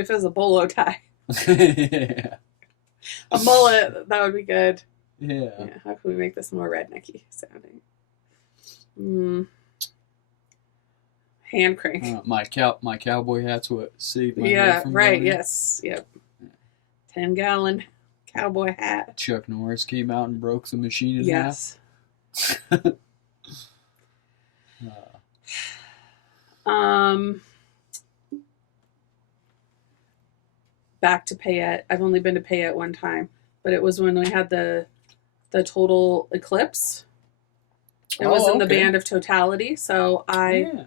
if it was a bolo tie. Yeah. A mullet, that would be good. Yeah. How can we make this more rednecky sounding? Hand crank. My cowboy hat's what saved my hair from right. going in. Yes. Yep. 10-gallon cowboy hat. Chuck Norris came out and broke the machine in half. Back to Payette. I've only been to Payette one time, but it was when we had the total eclipse. It was in the band of Totality, so I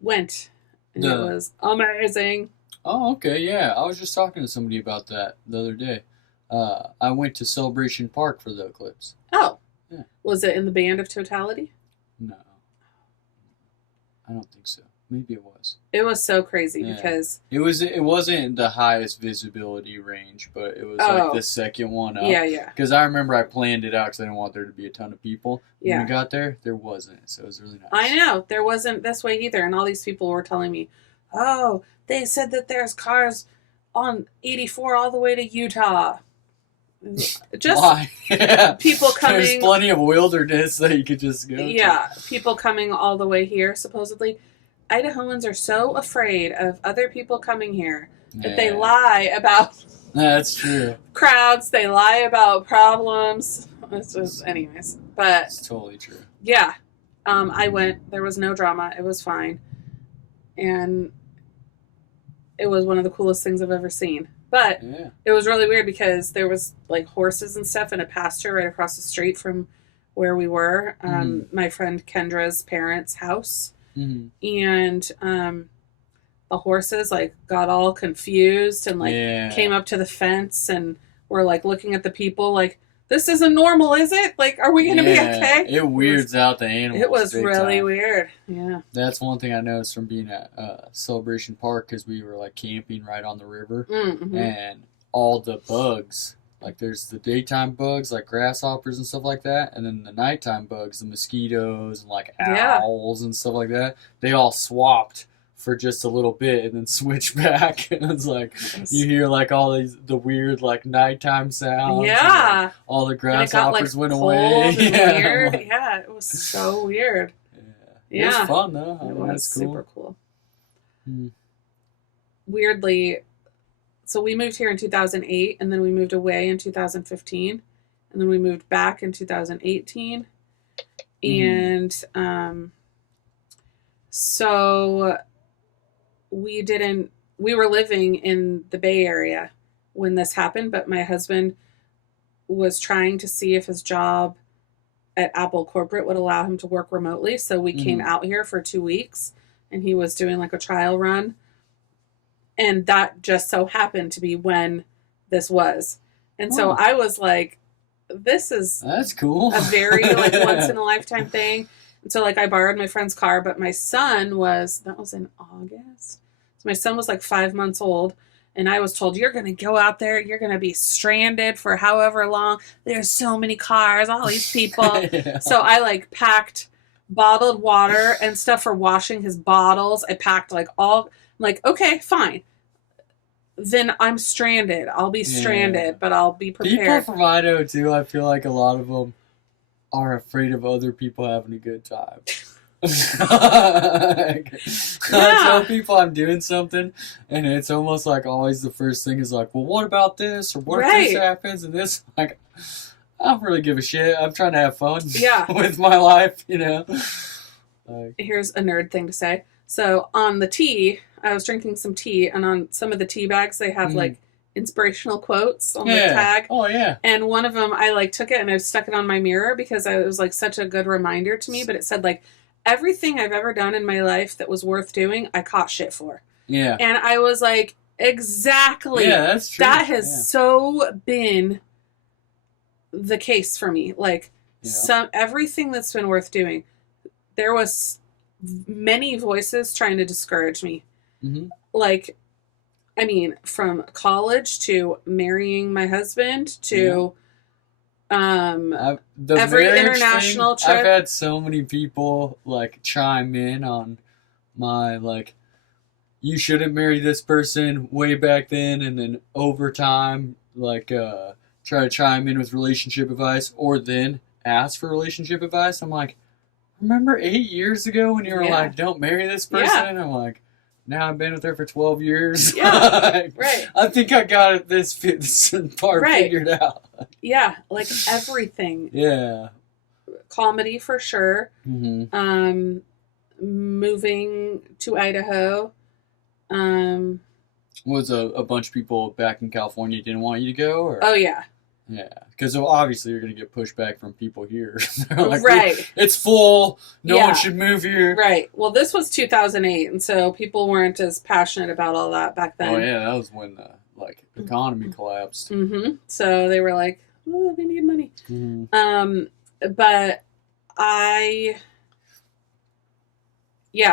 went, and it was amazing. Oh, okay, yeah. I was just talking to somebody about that the other day. I went to Celebration Park for the eclipse. Oh. Yeah. Was it in the band of Totality? No. I don't think so. Maybe it was. It was so crazy because it wasn't the highest visibility range, but it was like the second one up. Yeah. Because I remember I planned it out because I didn't want there to be a ton of people. When we got there wasn't. So it was really nice. I know. There wasn't this way either. And all these people were telling me, oh, they said that there's cars on 84 all the way to Utah. Just why? People coming. There's plenty of wilderness that you could just go to. Yeah, people coming all the way here, supposedly. Idahoans are so afraid of other people coming here that they lie about that's true. crowds. They lie about problems. It's just, anyways. But it's totally true. Yeah. I went. There was no drama. It was fine. And it was one of the coolest things I've ever seen. But it was really weird because there was like horses and stuff in a pasture right across the street from where we were. My friend Kendra's parents' house. Mm-hmm. And the horses like got all confused and like came up to the fence and were like looking at the people like, this isn't normal, is it? Like, are we going to be okay? It weirds out the animals. It was really weird. Yeah. That's one thing I noticed from being at Celebration Park because we were like camping right on the river. Mm-hmm. And all the bugs, like there's the daytime bugs like grasshoppers and stuff like that. And then the nighttime bugs, the mosquitoes and like owls and stuff like that. They all swapped for just a little bit and then switch back. And it's like you hear like all the weird like nighttime sounds. Yeah. And, like, all the grasshoppers went away. And weird. Yeah, it was so weird. Yeah. It was fun though. It was super cool. Weirdly, so we moved here in 2008, and then we moved away in 2015, and then we moved back in 2018. And so we were living in the Bay Area when this happened, but my husband was trying to see if his job at Apple corporate would allow him to work remotely. So we came out here for 2 weeks, and he was doing like a trial run. And that just so happened to be when this was. And so I was like, that's cool. A very like once in a lifetime thing. And so like I borrowed my friend's car, but my son that was in August. So my son was like 5 months old, and I was told, you're going to go out there, you're going to be stranded for however long. There's so many cars, all these people. Yeah. So I like packed bottled water and stuff for washing his bottles. I packed like all, I'm like, okay, fine. Then I'm stranded. I'll be stranded, but I'll be prepared. People from Idaho, too, I feel like a lot of them are afraid of other people having a good time. I tell people I'm doing something, and it's almost like always the first thing is like, well, what about this? Or what if this happens? And this, like, I don't really give a shit. I'm trying to have fun with my life, you know? Here's a nerd thing to say. So on the tea, I was drinking some tea, and on some of the tea bags, they have like inspirational quotes on the tag. Oh, yeah. And one of them, I like took it and I stuck it on my mirror because it was like such a good reminder to me. But it said like, everything I've ever done in my life that was worth doing, I caught shit for. Yeah. And I was like, exactly. Yeah, that's true. That has so been the case for me. Like everything that's been worth doing, there was many voices trying to discourage me. Mm-hmm. Like, I mean, from college to marrying my husband to every international trip. I've had so many people like chime in on my like, you shouldn't marry this person way back then, and then over time like try to chime in with relationship advice, or then ask for relationship advice. I'm like, remember 8 years ago when you were like, don't marry this person? Yeah. I'm like, now I've been with her for 12 years. Yeah, like, right. I think I got this part figured out. Yeah, like everything. Yeah. Comedy for sure. Mm-hmm. Moving to Idaho. Was a bunch of people back in California didn't want you to go? Or? Oh, yeah. Yeah, because obviously you're going to get pushback from people here. Like, right. It's full. No one should move here. Right. Well, this was 2008, and so people weren't as passionate about all that back then. Oh, yeah, that was when the economy collapsed. Mm-hmm. So they were like, oh, they need money. Mm-hmm. But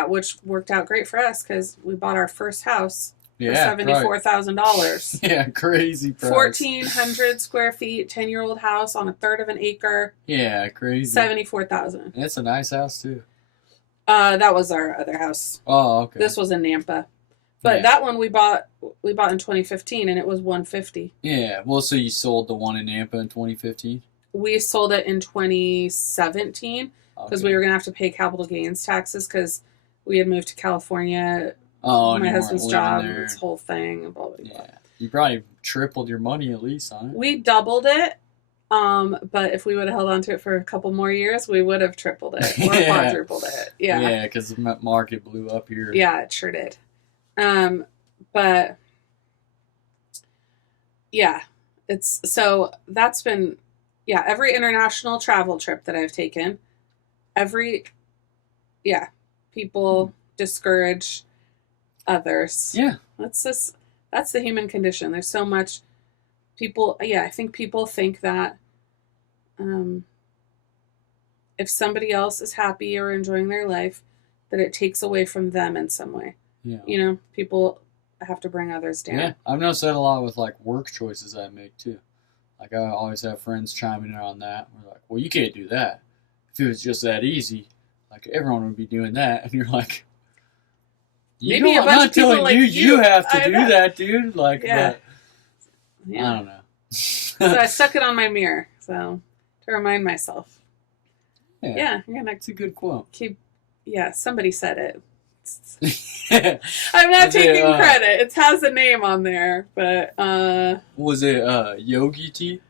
which worked out great for us because we bought our first house. For $74,000. Yeah, crazy price. 1,400 square feet, 10-year-old house on a third of an acre. Yeah, crazy. $74,000. It's a nice house too. That was our other house. Oh, okay. This was in Nampa, but that one we bought in 2015, and it was $150,000. Yeah, well, so you sold the one in Nampa in 2015? We sold it in 2017 because we were gonna have to pay capital gains taxes because we had moved to California. Oh, my husband's job, this whole thing, and blah, blah, blah. Yeah, you probably tripled your money at least on it. We doubled it, but if we would have held on to it for a couple more years, we would have tripled it or quadrupled it. Yeah, yeah, because the market blew up here. Yeah, it sure did. But yeah, that's been every international travel trip that I've taken, people discourage others. Yeah. That's the human condition. There's so much people. Yeah, I think people think that if somebody else is happy or enjoying their life, that it takes away from them in some way. Yeah. You know, people have to bring others down. Yeah, I've noticed that a lot with like work choices I make too. Like I always have friends chiming in on that. We're like, well, you can't do that. If it was just that easy, like everyone would be doing that, and you're like. Maybe a bunch of people like you have to do that, dude. Like, yeah. I don't know. So I stuck it on my mirror, so to remind myself. Yeah, it's a good quote. Somebody said it. I'm not taking credit. It has a name on there, but was it Yogi tea?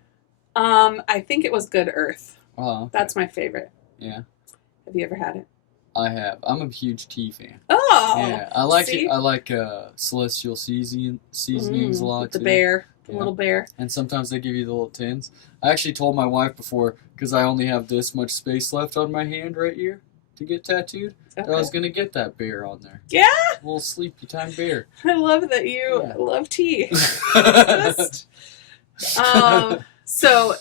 I think it was Good Earth. Oh, okay. That's my favorite. Yeah. Have you ever had it? I have. I'm a huge tea fan. Oh. Yeah, I like it. I like celestial seasonings a lot the too. The little bear. And sometimes they give you the little tins. I actually told my wife before, because I only have this much space left on my hand right here to get tattooed, that I was going to get that bear on there. Yeah? A little sleepy time bear. I love that you love tea. So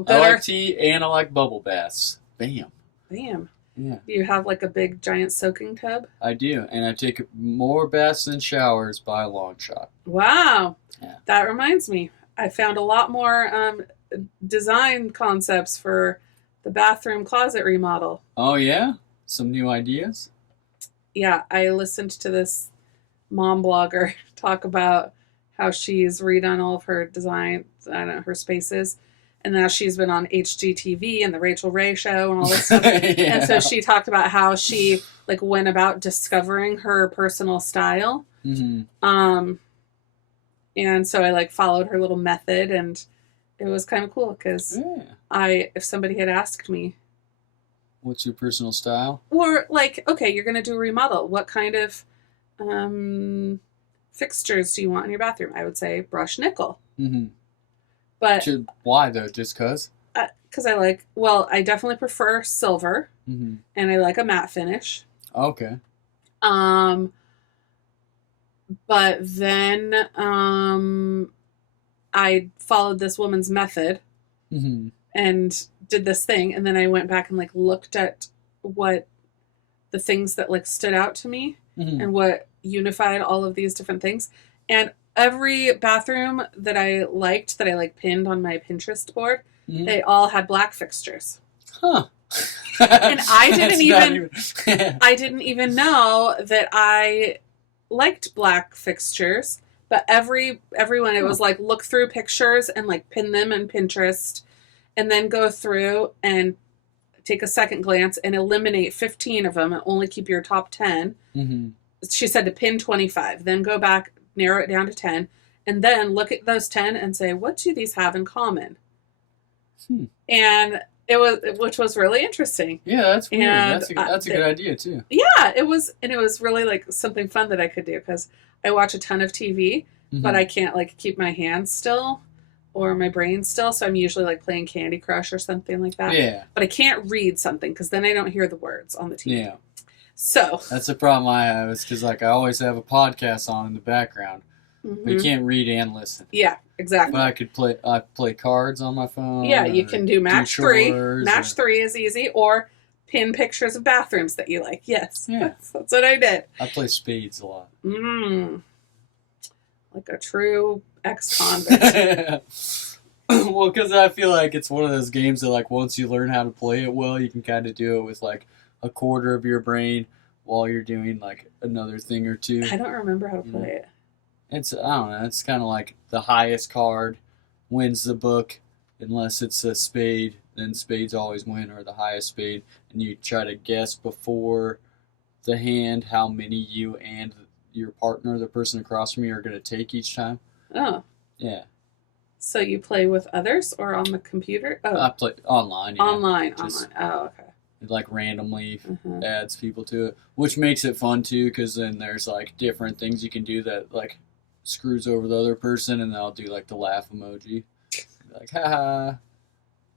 Good I like Earth. tea and I like bubble baths. Bam. Bam. Yeah. Do you have like a big giant soaking tub? I do. And I take more baths than showers by a long shot. Wow. Yeah. That reminds me. I found a lot more design concepts for the bathroom closet remodel. Oh, yeah? Some new ideas? Yeah, I listened to this mom blogger talk about how she's redone all of her design, her spaces. And now she's been on HGTV and the Rachel Ray show and all this stuff. Yeah. And so she talked about how she like went about discovering her personal style. Mm-hmm. And so I like followed her little method, and it was kind of cool because if somebody had asked me, what's your personal style? Or like, okay, you're going to do a remodel. What kind of fixtures do you want in your bathroom? I would say brushed nickel. Mm-hmm. But why though? Just cause? Because I definitely prefer silver, and I like a matte finish. Okay. But then I followed this woman's method and did this thing, and then I went back and like looked at what the things that like stood out to me and what unified all of these different things. And every bathroom that I liked, that I like pinned on my Pinterest board, they all had black fixtures. Huh. And I didn't even know that I liked black fixtures, but everyone, it was like look through pictures and like pin them in Pinterest and then go through and take a second glance and eliminate 15 of them and only keep your top 10. She said to pin 25, then go back, narrow it down to 10, and then look at those 10 and say, what do these have in common? And which was really interesting. Yeah, that's weird. That's a good idea too. Yeah, it was really like something fun that I could do because I watch a ton of TV, but I can't like keep my hands still or my brain still, so I'm usually like playing Candy Crush or something like that. Yeah. But I can't read something because then I don't hear the words on the TV. Yeah. So that's the problem I have. Is because like I always have a podcast on in the background, but you can't read and listen. Yeah, exactly. But I could play cards on my phone. Yeah, you can do match 3. Match 3 is easy, or pin pictures of bathrooms that you like. Yes, yeah. That's what I did. I play spades a lot. Like a true ex-convict. Well, because I feel like it's one of those games that like once you learn how to play it well, you can kind of do it with like a quarter of your brain while you're doing like another thing or two. I don't remember how to play it. I don't know. It's kind of like the highest card wins the book, unless it's a spade. Then spades always win, or the highest spade, and you try to guess before the hand how many you and your partner, the person across from you, are going to take each time. Oh. Yeah. So you play with others or on the computer? Oh. I play online. Yeah. Online. Oh, okay. It like randomly adds people to it, which makes it fun too, because then there's like different things you can do that like screws over the other person, and they'll do like the laugh emoji, like haha,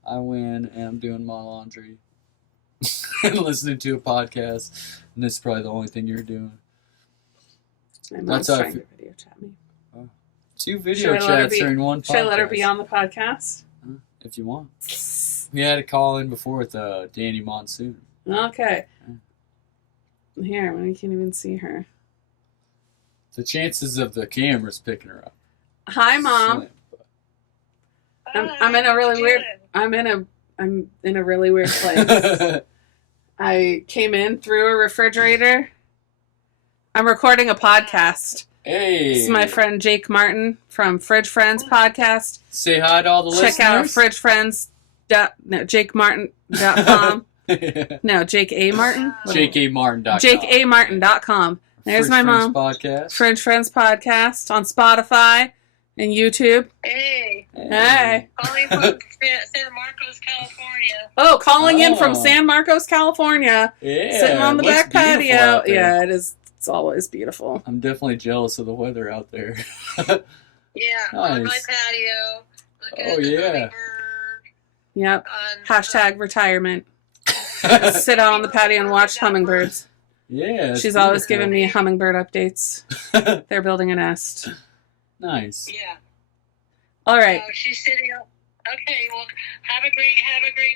I win, and I'm doing my laundry and listening to a podcast, and this is probably the only thing you're doing. My mom's trying to video chat me. Oh. 2 video chats during one podcast. Should I let her be on the podcast? If you want. We had a call in before with Danny Monsoon. Okay. Here, I can't even see her. The chances of the cameras picking her up. Hi, Mom. I'm in a really weird. I'm in a really weird place. I came in through a refrigerator. I'm recording a podcast. Hey. This is my friend Jake Martin from Fridge Friends podcast. Say hi to all the listeners. Check out Fridge Friends. JakeMartin.com. No, Jake A. Martin? JakeAMartin.com. JakeAMartin.com. There's French my Friends mom. Podcast. French Friends Podcast on Spotify and YouTube. Hey. Hey. Calling from San Marcos, California. Oh, calling in from San Marcos, California. Yeah. Sitting on the back patio. Yeah, it is. It's always beautiful. I'm definitely jealous of the weather out there. Yeah, nice. on my patio. Looking Oh, at the yeah. hummingbird. Yep. On Hashtag retirement. Sit out on the patio and watch hummingbirds. Yeah. She's always giving me hummingbird updates. They're building a nest. Nice. Yeah. All right. So she's sitting up. Okay, well, have a great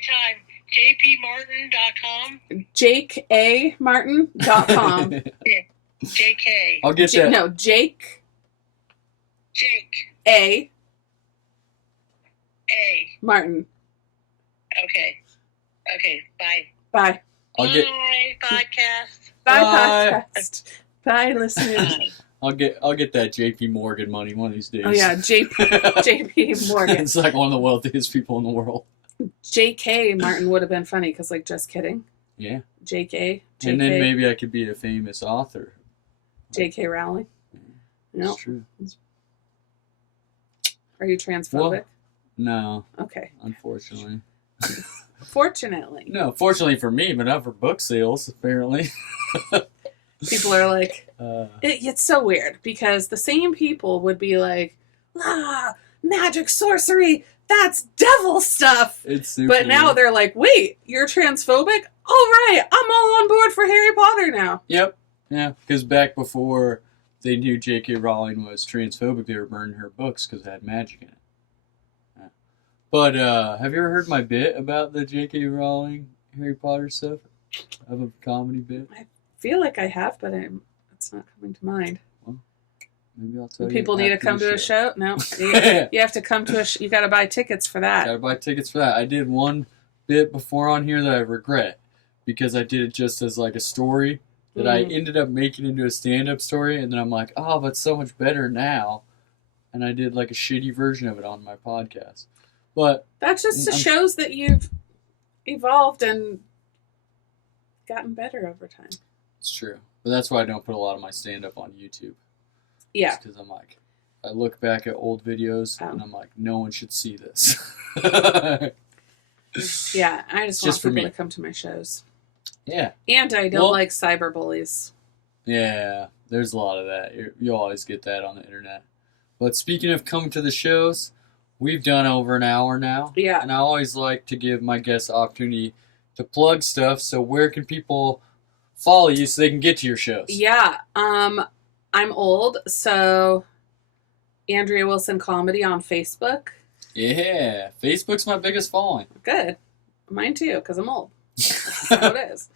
time. jpmartin.com. JakeAMartin.com. JK. I'll get that. No, Jake Jake. A. A. Martin. Okay. Okay, bye. Bye. I'll get. Bye, podcast. Bye, Bye. podcast. Bye, listeners. I'll get that JP Morgan money one of these days. Oh, yeah, JP Morgan. It's like one of the wealthiest people in the world. JK Martin would have been funny because, like, just kidding. Yeah. JK. And then maybe I could be a famous author. JK Rowling. No. That's true. Are you transphobic? Well, no, Okay. unfortunately. Fortunately. No, fortunately for me, but not for book sales, apparently. People are like, it's so weird because the same people would be like, magic, sorcery, that's devil stuff. It's super But now weird. they're like, wait, you're transphobic? All right, I'm all on board for Harry Potter now. Yep. Yeah, because back before they knew J.K. Rowling was transphobic, they were burning her books because it had magic in it. Yeah. But have you ever heard my bit about the J.K. Rowling Harry Potter stuff? I have a comedy bit. I feel like I have, but it's not coming to mind. Well, maybe I'll tell you. People need to after come the to a show? No. You have to come to you got to buy tickets for that. Gotta buy tickets for that. I did one bit before on here that I regret because I did it just as like a story that I ended up making into a stand-up story, and then I'm like, oh, but it's so much better now. And I did like a shitty version of it on my podcast. But that just shows that you've evolved and gotten better over time. it's true. But that's why I don't put a lot of my stand-up on YouTube. Yeah. Because I'm like, I look back at old videos, and I'm like, no one should see this. Yeah, I just want for people me. to come to my shows. Yeah. And I don't like cyberbullies. Yeah, there's a lot of that. You always get that on the internet. But speaking of coming to the shows, we've done over an hour now. Yeah. And I always like to give my guests the opportunity to plug stuff. So where can people follow you so they can get to your shows? Yeah. I'm old, so Andrea Wilson Comedy on Facebook. Yeah. Facebook's my biggest following. Good. Mine too, because I'm old. That's how it is.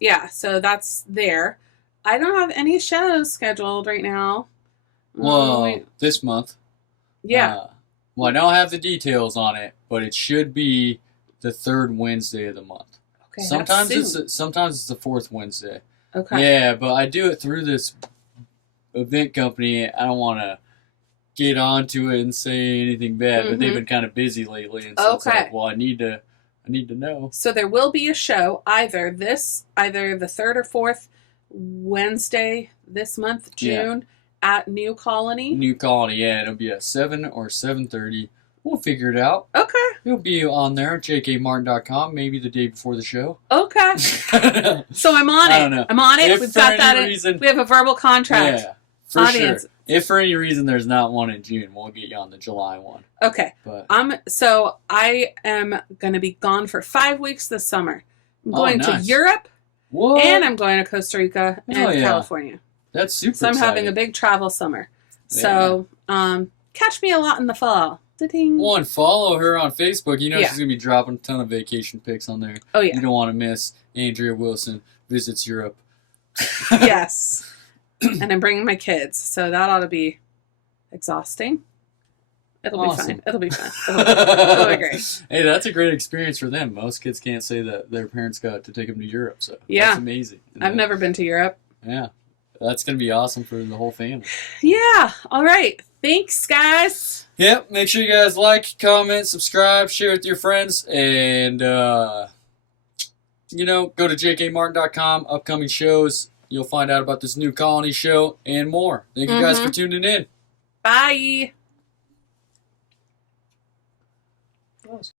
Yeah, so that's there. I don't have any shows scheduled right now. Well, this month. Yeah. Well, I don't have the details on it, but it should be the third Wednesday of the month. Okay. Sometimes that's soon. it's the fourth Wednesday. Okay. Yeah, but I do it through this event company. I don't want to get onto it and say anything bad, but they've been kind of busy lately, and so it's like, well, I need to know. So there will be a show either the third or fourth Wednesday this month, June, at New Colony. New Colony, yeah, it'll be at 7 or 7:30. We'll figure it out. Okay. It'll be on there, jkmartin.com, maybe the day before the show. Okay. So I'm on it. I don't know. I'm on it. If We've for got any that. reason- We have a verbal contract. Yeah, for Audience. sure. If for any reason there's not one in June, we'll get you on the July one. Okay. But So I am going to be gone for 5 weeks this summer. I'm going to nice. Europe, what? and I'm going to Costa Rica and California. That's super So I'm having a exciting. big travel summer. So catch me a lot in the fall. Da-ding. One, follow her on Facebook. You know Yeah. she's going to be dropping a ton of vacation pics on there. Oh, yeah. You don't want to miss Andrea Wilson visits Europe. Yes. And I'm bringing my kids, so that ought to be exhausting. It'll Awesome. be fine. It'll be fine. It'll be great. Hey, that's a great experience for them. Most kids can't say that their parents got to take them to Europe, so Yeah. that's amazing. I've never been to Europe. Yeah. That's going to be awesome for the whole family. Yeah. All right. Thanks, guys. Yep. Make sure you guys like, comment, subscribe, share with your friends, and, go to jkmartin.com, upcoming shows. you'll find out about this new Colony show and more. Thank you guys for tuning in. Bye.